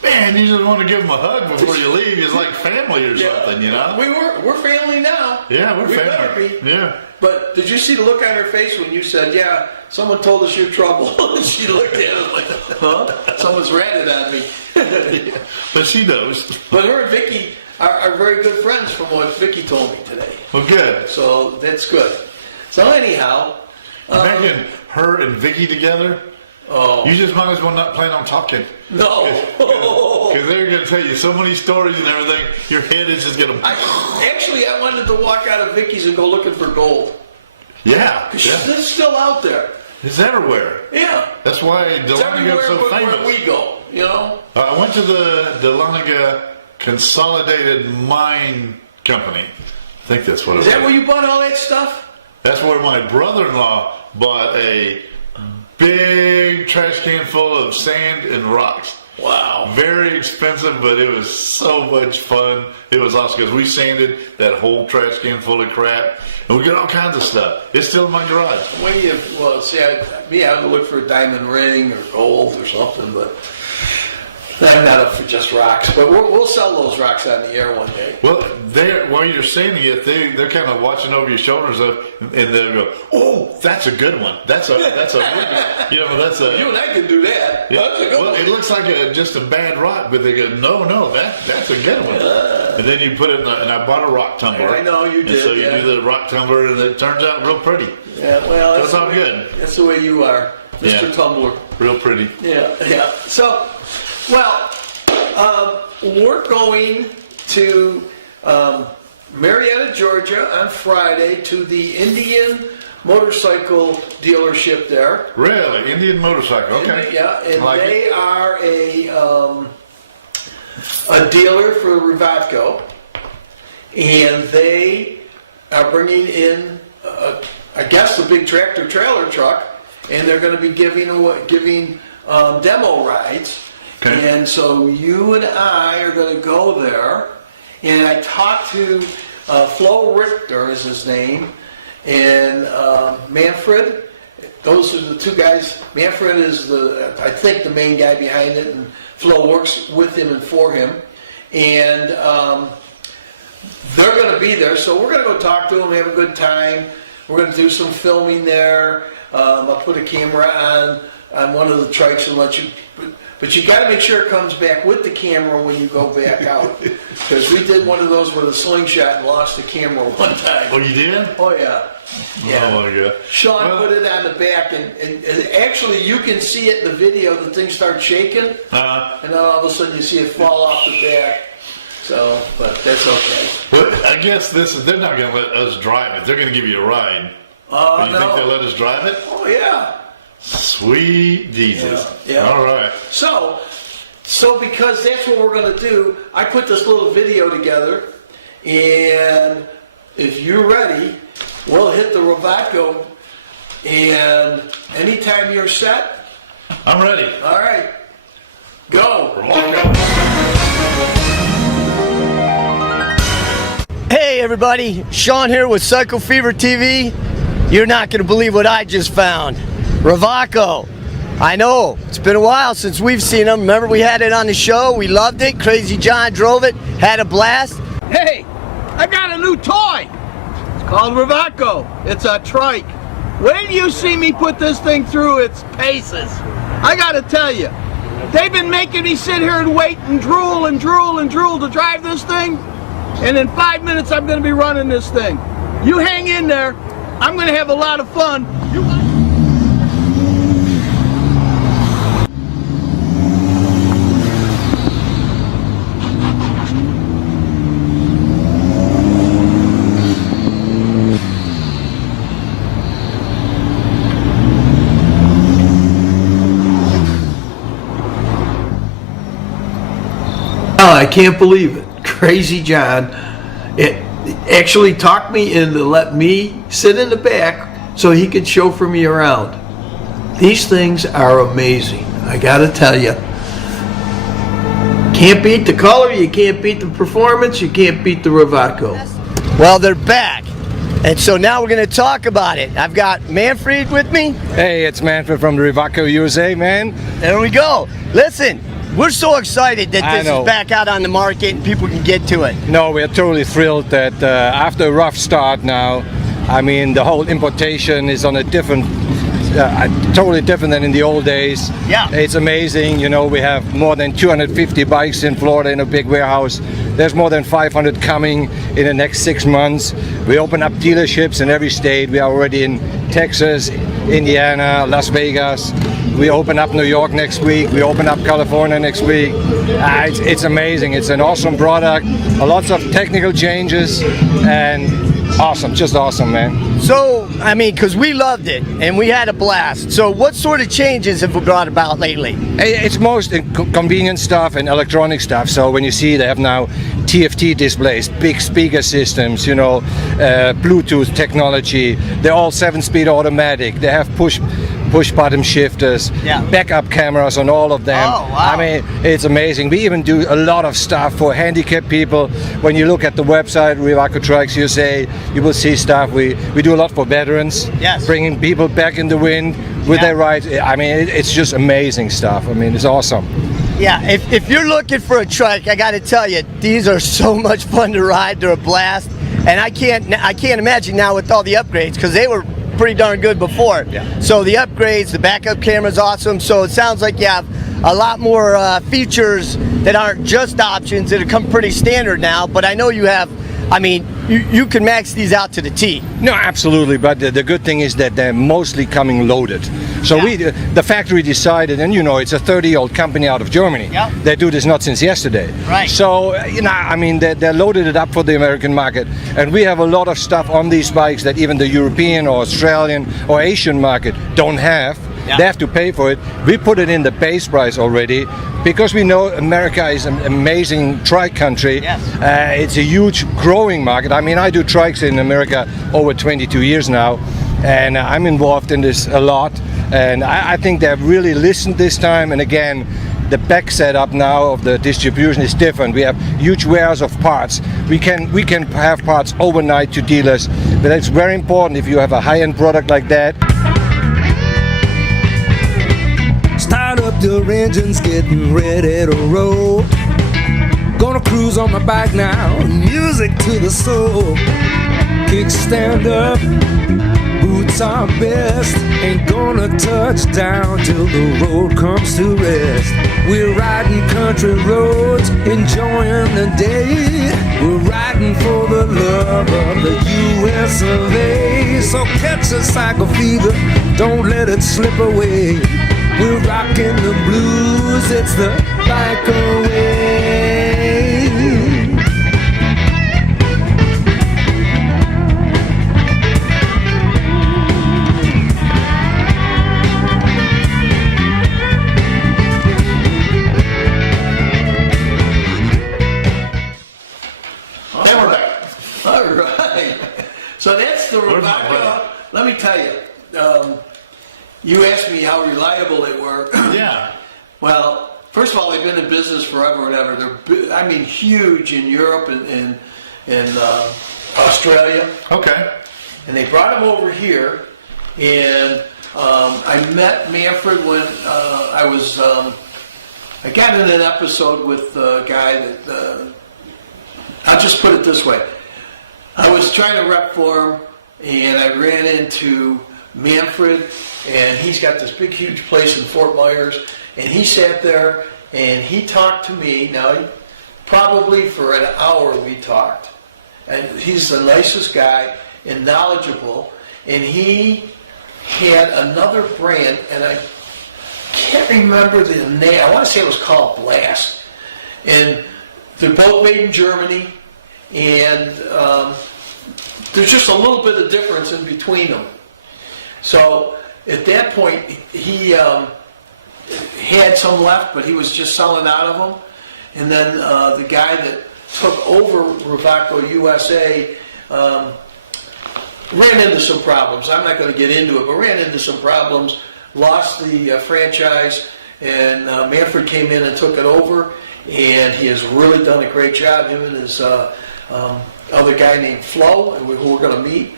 man, you just want to give them a hug before you leave. It's like family or something, you know? We're family now. Yeah, we're family. Better be. Yeah. But did you see the look on her face when you said, yeah, someone told us you're trouble? And she looked at it like, huh? Someone's ratted on me. Yeah, but she knows. But her and Vicky are very good friends from what Vicky told me today. Well, good. So that's good. So anyhow. Imagine her and Vicky together. Oh. You just might as well not plan on talking. No. Because they're going to tell you so many stories and everything, your head is just going to... Actually, I wanted to walk out of Vicky's and go looking for gold. Yeah. Because it's still out there. It's everywhere. Yeah. That's why Dahlonega is so famous. Where we go, you know? I went to the Dahlonega Consolidated Mine Company. I think that's what it was. Is that where you bought all that stuff? That's where my brother-in-law bought a big trash can full of sand and rocks. Wow. Very expensive, but it was so much fun. It was awesome because we sanded that whole trash can full of crap, and we got all kinds of stuff. It's still in my garage. When you, I would look for a diamond ring or gold or something, but I'm not up for just rocks. But we'll sell those rocks on the air one day. Well, while you're sanding it, they're kind of watching over your shoulders up, and they'll go, "Oh, that's a good one. That's a you and I can do that. Yeah. That's a good one. It looks like just a bad rock, but they go, no, that's a good one. And then you put it in, and I bought a rock tumbler. I know you did. And so you do the rock tumbler, and it turns out real pretty. Yeah, well, that's all good. That's the way you are, Mr. Tumbler. Real pretty. Yeah. So, we're going to Marietta, Georgia on Friday to the Indian motorcycle dealership there. Really? Indian motorcycle, okay. Yeah, and like they are a dealer for Revivco, and they are bringing in, I guess, the big tractor trailer truck, and they're going to be giving demo rides. Okay. And so you and I are going to go there, and I talked to Flo Richter is his name, and Manfred. Those are the two guys. Manfred is I think the main guy behind it, and Flo works with him and for him. And they're going to be there, so we're going to go talk to them, have a good time. We're going to do some filming there. I'll put a camera on one of the trikes and let you... But you got to make sure it comes back with the camera when you go back out. Because we did one of those with a slingshot and lost the camera one time. Oh, you did? Oh, yeah. Yeah. Oh my God. Shawn put it on the back, and actually you can see it in the video. The thing starts shaking, and then all of a sudden you see it fall off the back. So, but that's okay. Well, I guess they're not going to let us drive it. They're going to give you a ride. Oh, you think they'll let us drive it? Oh, yeah. Sweet Jesus. Yeah. All right. So because that's what we're going to do, I put this little video together, and if you're ready, we'll hit the Ravaco, and anytime you're set. I'm ready. All right. Go. Hey everybody, Shawn here with Cycle Fever TV. You're not going to believe what I just found. Ravaco. I know, it's been a while since we've seen them. Remember we had it on the show, we loved it. Crazy John drove it, had a blast. Hey, I got a new toy. It's called Ravaco. It's a trike. Wait till you see me put this thing through its paces. I got to tell you, they've been making me sit here and wait and drool and drool and drool to drive this thing. And in 5 minutes, I'm going to be running this thing. You hang in there. I'm going to have a lot of fun. Oh, I can't believe it. Crazy John. It actually talked me into let me sit in the back so he could chauffeur me around. These things are amazing. I gotta tell you. Can't beat the color, you can't beat the performance, you can't beat the Ravaco. Well, they're back. And so now we're going to talk about it. I've got Manfred with me. Hey, it's Manfred from the Ravaco USA, man. There we go. Listen, we're so excited that this is back out on the market and people can get to it. No, we're totally thrilled that after a rough start now, I mean, the whole importation is on a different, totally different than in the old days. Yeah. It's amazing. You know, we have more than 250 bikes in Florida in a big warehouse. There's more than 500 coming in the next 6 months. We open up dealerships in every state. We are already in Texas, Indiana, Las Vegas. We open up New York next week. We open up California next week. It's amazing. It's an awesome product. Lots of technical changes and awesome, just awesome, man. So, I mean, because we loved it and we had a blast. So what sort of changes have we brought about lately? It's most convenient stuff and electronic stuff. So when you see they have now TFT displays, big speaker systems, you know, Bluetooth technology. They're all 7-speed automatic. They have push button shifters, backup cameras on all of them. Oh, wow. I mean, it's amazing. We even do a lot of stuff for handicapped people. When you look at the website, Ravaco Trikes USA, you will see stuff. We do a lot for veterans, bringing people back in the wind with their rides. I mean, it's just amazing stuff. I mean, it's awesome. Yeah, if you're looking for a trike, I got to tell you, these are so much fun to ride. They're a blast, and I can't imagine now with all the upgrades because they were pretty darn good before. Yeah. So the upgrades, the backup camera's awesome. So it sounds like you have a lot more features that aren't just options that have come pretty standard now. But I know you have. I mean, you can max these out to the T. No, absolutely. But the good thing is that they're mostly coming loaded. So the factory decided, and you know, it's a 30-year-old company out of Germany. Yep. They do this not since yesterday. Right. So, you know, I mean, they loaded it up for the American market. And we have a lot of stuff on these bikes that even the European or Australian or Asian market don't have. Yeah. They have to pay for it. We put it in the base price already because we know America is an amazing trike country. Yes. It's a huge growing market. I mean, I do trikes in America over 22 years now, and I'm involved in this a lot. And I think they've really listened this time. And again, the back setup now of the distribution is different. We have huge warehouse of parts. We can have parts overnight to dealers, but it's very important if you have a high-end product like that. Start up the engines, getting ready to roll. Gonna cruise on my bike now, music to the soul. Kickstand up, boots are best, ain't gonna touchdown till the road comes to rest. We're riding country roads, enjoying the day. We're riding for the love of the US of A. So catch a cycle fever, don't let it slip away. We're rocking the blues, it's the bike away. All right. So that's the Rebecca. Let me tell you, you asked me how reliable they were. Yeah. Well, first of all, they've been in business forever and ever. They're, huge in Europe and Australia. Okay. And they brought them over here, and I met Manfred when I got in an episode with a guy that, I'll just put it this way. I was trying to rep for him, and I ran into Manfred, and he's got this big, huge place in Fort Myers, and he sat there, and he talked to me. Now, probably for an hour we talked. And he's the nicest guy and knowledgeable, and he had another brand, and I can't remember the name. I want to say it was called Blast. And they're both made in Germany, and there's just a little bit of difference in between them. So at that point, he had some left, but he was just selling out of them. And then the guy that took over Ravaco USA ran into some problems. I'm not going to get into it, but ran into some problems, lost the franchise, and Manfred came in and took it over, and he has really done a great job, him and his other guy named Flo, who we're going to meet,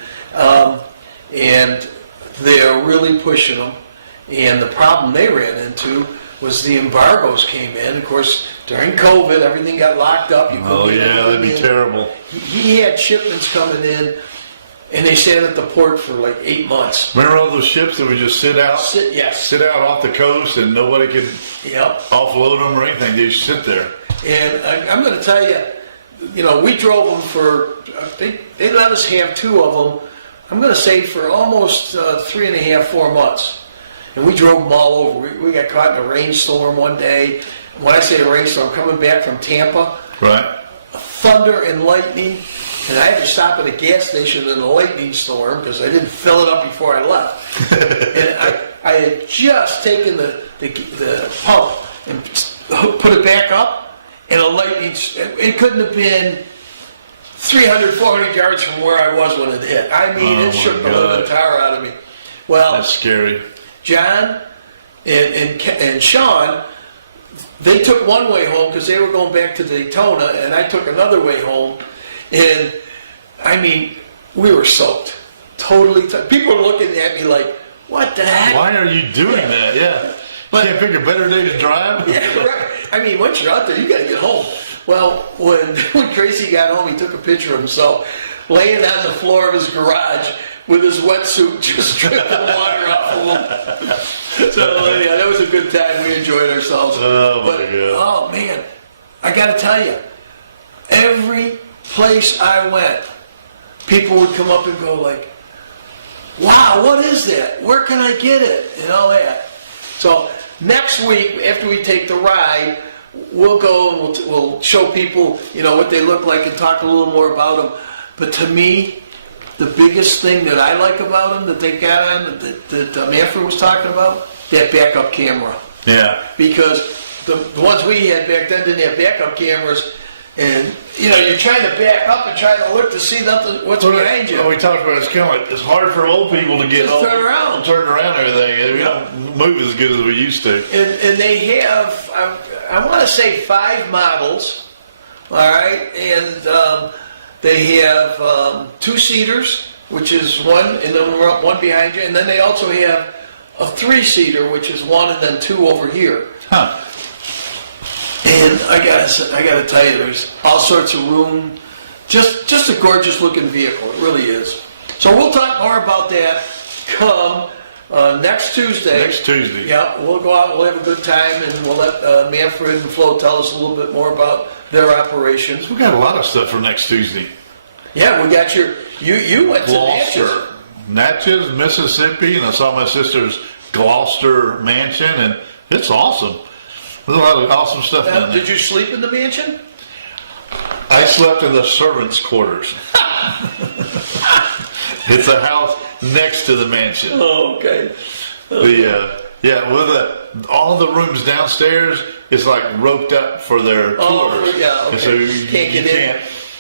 and they're really pushing them. And the problem they ran into was the embargoes came in. Of course, during COVID, everything got locked up. That'd be terrible. He had shipments coming in, and they sat at the port for like 8 months. Remember all those ships that would just sit out? Yes. Sit out off the coast, and nobody could offload them or anything. They just sit there. And I'm going to tell you, we drove them for, they let us have 2 of them, I'm going to say for almost 3.5, 4 months. And we drove them all over. We got caught in a rainstorm one day. When I say a rainstorm, coming back from Tampa. Right. Thunder and lightning. And I had to stop at a gas station in a lightning storm because I didn't fill it up before I left. And I had just taken the pump and put it back up, and a lightning, it couldn't have been 300, 400 yards from where I was when it hit. I mean, it shook the living tar out of me. Well, that's scary. John and Shawn, they took one way home because they were going back to Daytona, and I took another way home. And I mean, we were soaked, totally. People were looking at me like, "What the heck? Why are you doing that?" Yeah, but can't pick a better day to drive. Yeah, right. I mean, once you're out there, you got to get home. Well, when Tracy got home, he took a picture of himself laying on the floor of his garage with his wetsuit, just dripping water off of him. So yeah, that was a good time. We enjoyed ourselves. Oh my God! Oh man, I got to tell you, every place I went, people would come up and go like, "Wow, what is that? Where can I get it?" And all that. So next week, after we take the ride, we'll go and we'll show people, what they look like and talk a little more about them. But to me, the biggest thing that I like about them that they got on, that Manfred was talking about, that backup camera. Yeah. Because the ones we had back then didn't have backup cameras. And, you're trying to back up and trying to look to see what's behind you. Well, we talked about it's hard for old people to get turn around everything. We don't move as good as we used to. And they have, I want to say 5 models, all right? And they have 2-seaters, which is one, and then one behind you. And then they also have a 3-seater, which is 1 and then 2 over here. Huh. And I gotta tell you, there's all sorts of room. Just a gorgeous looking vehicle. It really is. So we'll talk more about that come next Tuesday. Next Tuesday. Yeah, we'll go out, we'll have a good time, and we'll let Manfred and Flo tell us a little bit more about their operations. We got a lot of stuff for next Tuesday. Yeah, we got you went to Natchez. Natchez, Mississippi, and I saw my sister's Gloucester mansion, and it's awesome. There's a lot of awesome stuff in there. Did you sleep in the mansion? I slept in the servants' quarters. It's a house next to the mansion. Oh, okay. All the rooms downstairs is like roped up for their tours. Yeah, okay. And so you can't get in.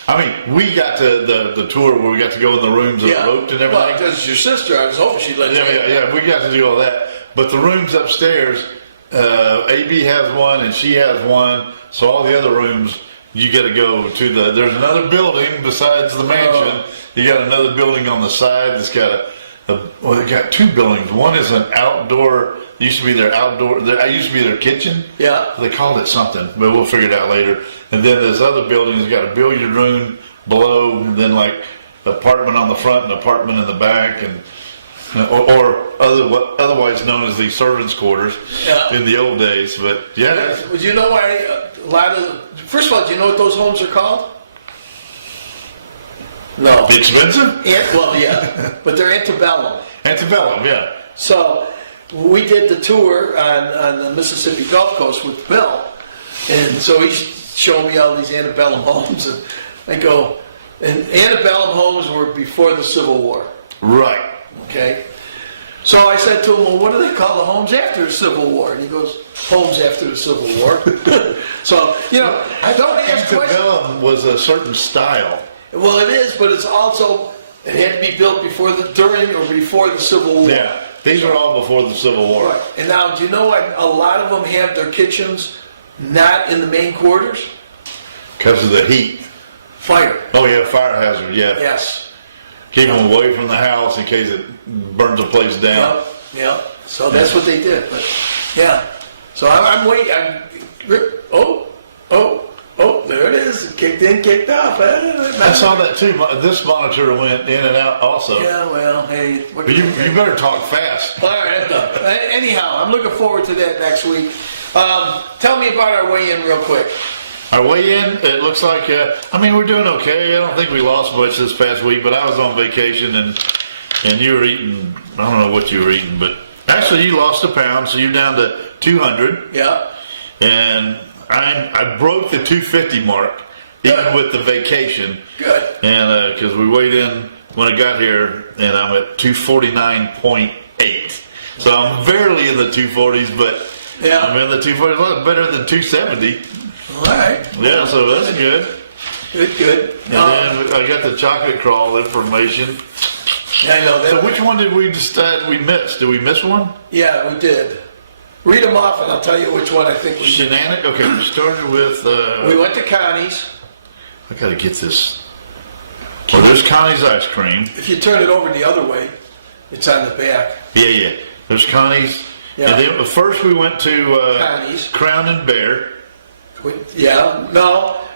I mean, we got to the tour where we got to go in the rooms that are roped and everything. Well, because it's your sister, I was hoping she'd let you in. Yeah, we got to do all that. But the rooms upstairs, AB has one and she has one, so all the other rooms, you got to go to there's another building besides the mansion. You got another building on the side that's got they got two buildings. One is an outdoor, used to be their kitchen. Yeah. They called it something, but we'll figure it out later. And then this other building has got a billiard room below, and then like apartment on the front and apartment in the back, and otherwise known as the servants' quarters in the old days. But yeah. Would you know why first of all, do you know what those homes are called? No. Expensive? But they're antebellum. Antebellum, yeah. So we did the tour on the Mississippi Gulf Coast with Bill, and so he showed me all these antebellum homes, and I go, and antebellum homes were before the Civil War. Right. Okay. So I said to him, well, what do they call the homes after the Civil War? And he goes, homes after the Civil War. So, I don't ask questions. Antebellum was a certain style. Well, it is, but it's also, it had to be built during or before the Civil War. Yeah, these are all before the Civil War. Right. And now, do you know why a lot of them have their kitchens not in the main quarters? Because of the heat. Fire. Oh, yeah, fire hazard, yeah. Yes. Keep them away from the house in case it burns the place down. Yeah. So that's what they did. But yeah. So I'm waiting. There it is. Kicked in, kicked off. I saw that too. This monitor went in and out also. Yeah, well, hey. You better talk fast. All right, I'm done. Anyhow, I'm looking forward to that next week. Tell me about our weigh-in real quick. Our weigh-in, it looks like, we're doing okay. I don't think we lost much this past week, but I was on vacation and you were eating, I don't know what you were eating, but actually you lost a pound, so you're down to 200. Yeah. And I broke the 250 mark, even with the vacation. Good. And because we weighed in when I got here, and I'm at 249.8. So I'm barely in the 240s, but I'm in the 240s. A lot better than 270. All right. Yeah, so that's good. Good. And then I got the chocolate crawl information. Yeah, I know that. So which one did we decide we missed? Did we miss one? Yeah, we did. Read them off, and I'll tell you which one I think we did. Shenanigan? Okay, we started with... we went to Connie's. I got to get this. Well, there's Connie's ice cream. If you turn it over the other way, it's on the back. Yeah. There's Connie's. Yeah. And then first we went to Connie's. Crown and Bear.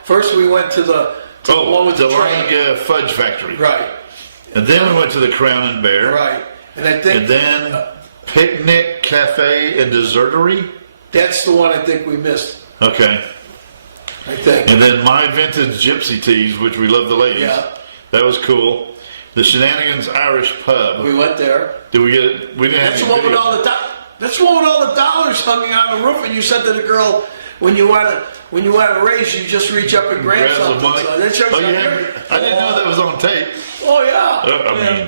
First we went to the one with the train. Fudge Factory. Right. And then we went to the Crown and Bear. Right. And then Picnic Cafe and Dessertery. That's the one I think we missed. Okay. I think. And then My Vintage Gypsy Teas, which we love the ladies. Yeah. That was cool. The Shenanigans Irish Pub. We went there. Did we get it? We didn't That's have the one with all the That's the one with all the dollars hanging on the roof, and you said to the girl, when you want to raise, you just reach up and grab something. Money. So that shows I didn't know that was on tape. Oh yeah.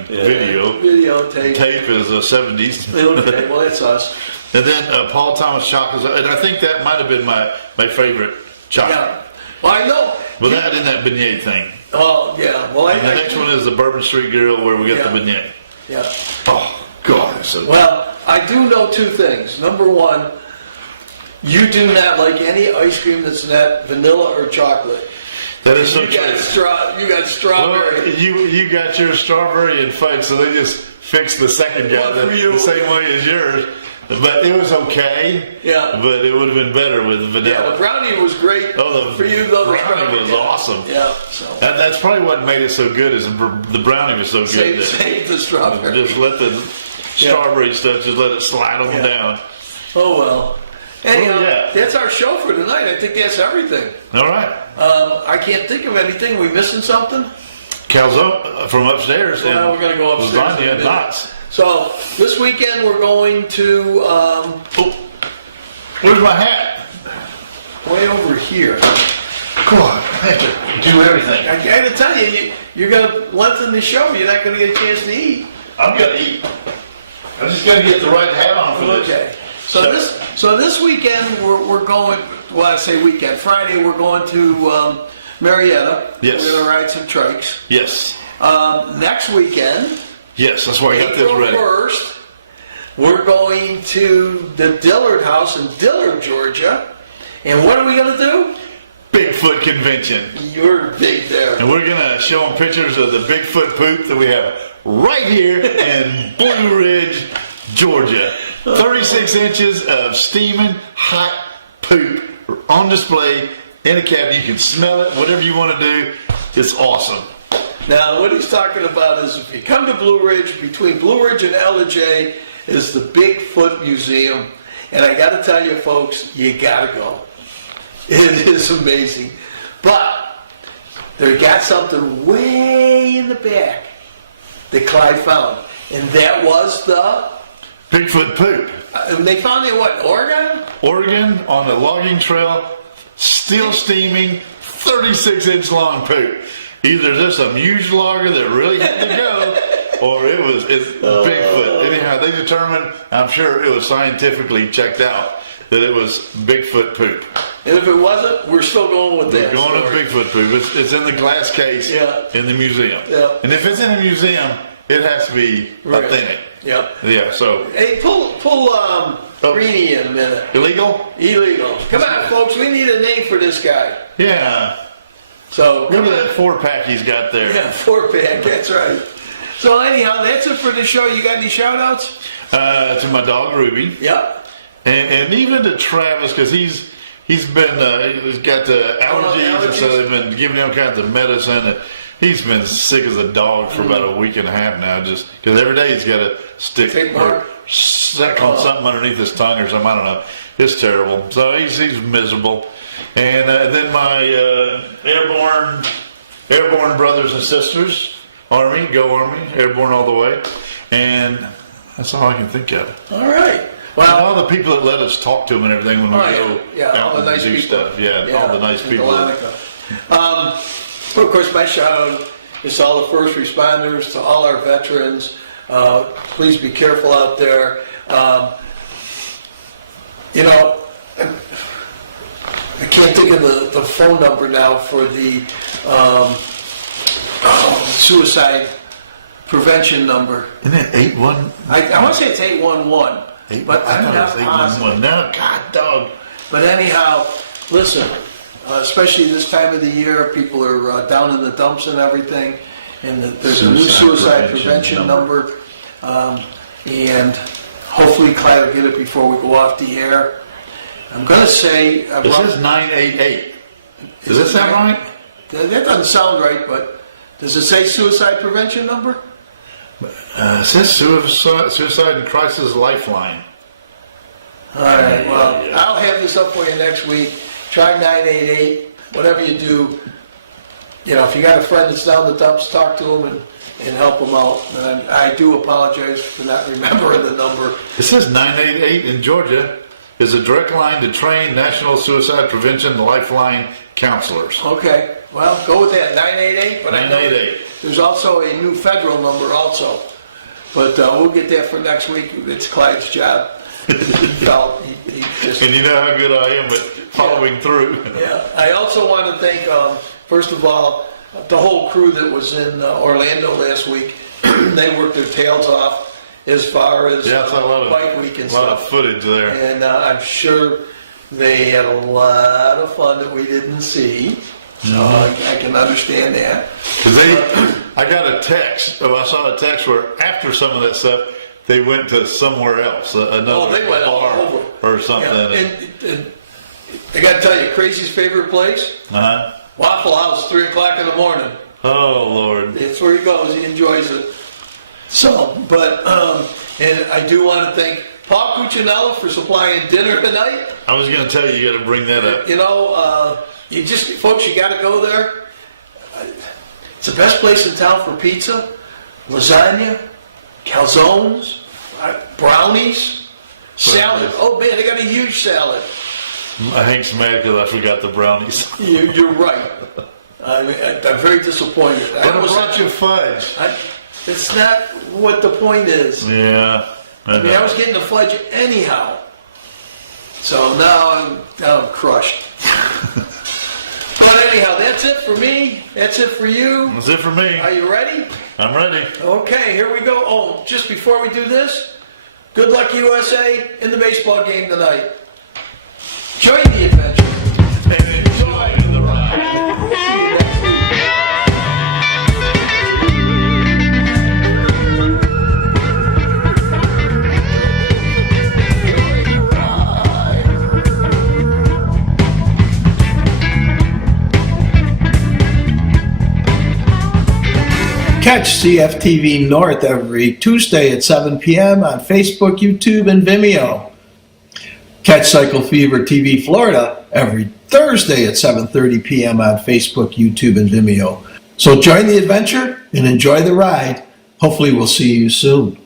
Video. Videotape. Tape is 70s. Okay, well that's us. And then Paul Thomas chocolates, and I think that might have been my favorite chocolate. Yeah. Well, I know. Well, that in that beignet thing. Oh yeah. Well, and the next one is the Bourbon Street Grill where we got the beignet. Yeah. Oh God, it's so good. Well, I do know two things. Number one, you do not like any ice cream that's not vanilla or chocolate. That is so true. You got strawberry. Well, you got your strawberry and fudge, so they just fixed the second guy the same way as yours. But it was okay. Yeah. But it would have been better with vanilla. Yeah, the brownie was great. For you, though, the brownie was awesome. Yeah. So. That's probably what made it so good. Is the brownie was so good. Save the strawberry. Just let the strawberry stuff. Just let it slide on down. Oh, well. Anyhow, yeah. that's our show for tonight. I think that's everything. All right. I can't think of anything. We missing something? Calzone from upstairs. Well, we're going to go upstairs. Lasagna and knots. So this weekend we're going to. Where's my hat? Way over here. Come on, I have to do everything. I got to tell you, you're going to lengthen the show. You're not going to get a chance to eat. I'm going to eat. I just got to get the right hat on for this. Okay. So this weekend we're going. Well, I say weekend. Friday we're going to Marietta. Yes. We're going to ride some trikes. Yes. Next weekend. Yes, that's why I got this April ready. 1st, we're going to the Dillard House in Dillard, Georgia. And what are we going to do? Bigfoot convention. You're big there. And we're going to show them pictures of the Bigfoot poop that we have right here in Blue Ridge, Georgia. 36 inches of steaming hot poop on display in a cabinet. You can smell it, whatever you want to do. It's awesome. Now, what he's talking about is if you come to Blue Ridge, between Blue Ridge and L&J is the Bigfoot Museum. And I got to tell you, folks, you got to go. It is amazing. But they got something way in the back that Clyde found. And that was the Bigfoot poop. And they found it, what, Oregon? Oregon on a logging trail, still steaming, 36-inch long poop. Either this a huge logger that really had to go, or it's Bigfoot. Anyhow, they determined, I'm sure it was scientifically checked out, that it was Bigfoot poop. And if it wasn't, we're still going with that. We're going with Bigfoot poop. It's in the glass case in the museum. Yeah. And if it's in a museum, it has to be authentic. Yep. Yeah, so. Hey, pull Greenie in a minute. Illegal? Illegal. Come on, folks. We need a name for this guy. Yeah. So look at that 4-pack he's got there. Yeah, 4-pack. That's right. So anyhow, that's it for the show. You got any shout-outs? To my dog Ruby. Yep. And even to Travis, because he's been he's got the allergies, and so they've been giving him all kinds of medicine. And he's been sick as a dog for about a week and a half now, just because every day he's got to stick or suck on something underneath his tongue or something. I don't know. It's terrible. So he's miserable. And then my airborne brothers and sisters, Army, go Army, airborne all the way. And that's all I can think of. All right. Well, and all the people that let us talk to them and everything when we go out all the nice and do people. Stuff. Yeah, all the nice people. Of course, my shout out is to all the first responders, to all our veterans. Please be careful out there. I can't think of the phone number now for the suicide prevention number. Isn't it 81? I want to say it's 811. But I I'm thought not it was 811. positive. No, God, dog. But anyhow, listen, especially this time of the year, people are down in the dumps and everything. And there's a new suicide prevention number. And hopefully Clyde will get it before we go off the air. I'm going to say... This is 988. Does that sound right? That doesn't sound right, but does it say suicide prevention number? It says suicide and crisis lifeline. All right, well, I'll have this up for you next week. Try 988, whatever you do. If you got a friend that's down the dumps, talk to them and help them out. And I do apologize for not remembering the number. It says 988 in Georgia is a direct line to train National Suicide Prevention Lifeline counselors. Okay, well, go with that, 988. But 988. There's also a new federal number also. But we'll get that for next week. It's Clyde's job. He just, and you know how good I am at following through. Yeah. I also want to thank, first of all, the whole crew that was in Orlando last week. They worked their tails off as far as bike week and stuff. A lot of footage there. And I'm sure they had a lot of fun that we didn't see. So I can understand that. I got a text. I saw a text where after some of that stuff, they went to somewhere else, another they went bar all over. or something. Yeah. And I got to tell you, Crazy's favorite place, Waffle House, 3 o'clock in the morning. Oh Lord! That's where he goes. He enjoys it. So, but And I do want to thank Paul Cuccinella for supplying dinner tonight. I was going to tell you, you got to bring that up. You know, folks, you got to go there. It's the best place in town for pizza, lasagna, calzones, brownies, salad. Oh man, they got a huge salad. Hank's mad because I forgot the brownies. You're right. I'm very disappointed. But I brought you fudge. It's not what the point is. Yeah. I mean, I was getting the fudge anyhow. So now I'm crushed. But anyhow, that's it for me. That's it for you. That's it for me. Are you ready? I'm ready. Okay, here we go. Oh, just before we do this, good luck USA in the baseball game tonight. Join the adventure. And enjoy the ride. Catch CFTV North every Tuesday at 7 p.m. on Facebook, YouTube, and Vimeo. Catch Cycle Fever TV Florida every Thursday at 7:30 p.m. on Facebook, YouTube, and Vimeo. So join the adventure and enjoy the ride. Hopefully we'll see you soon.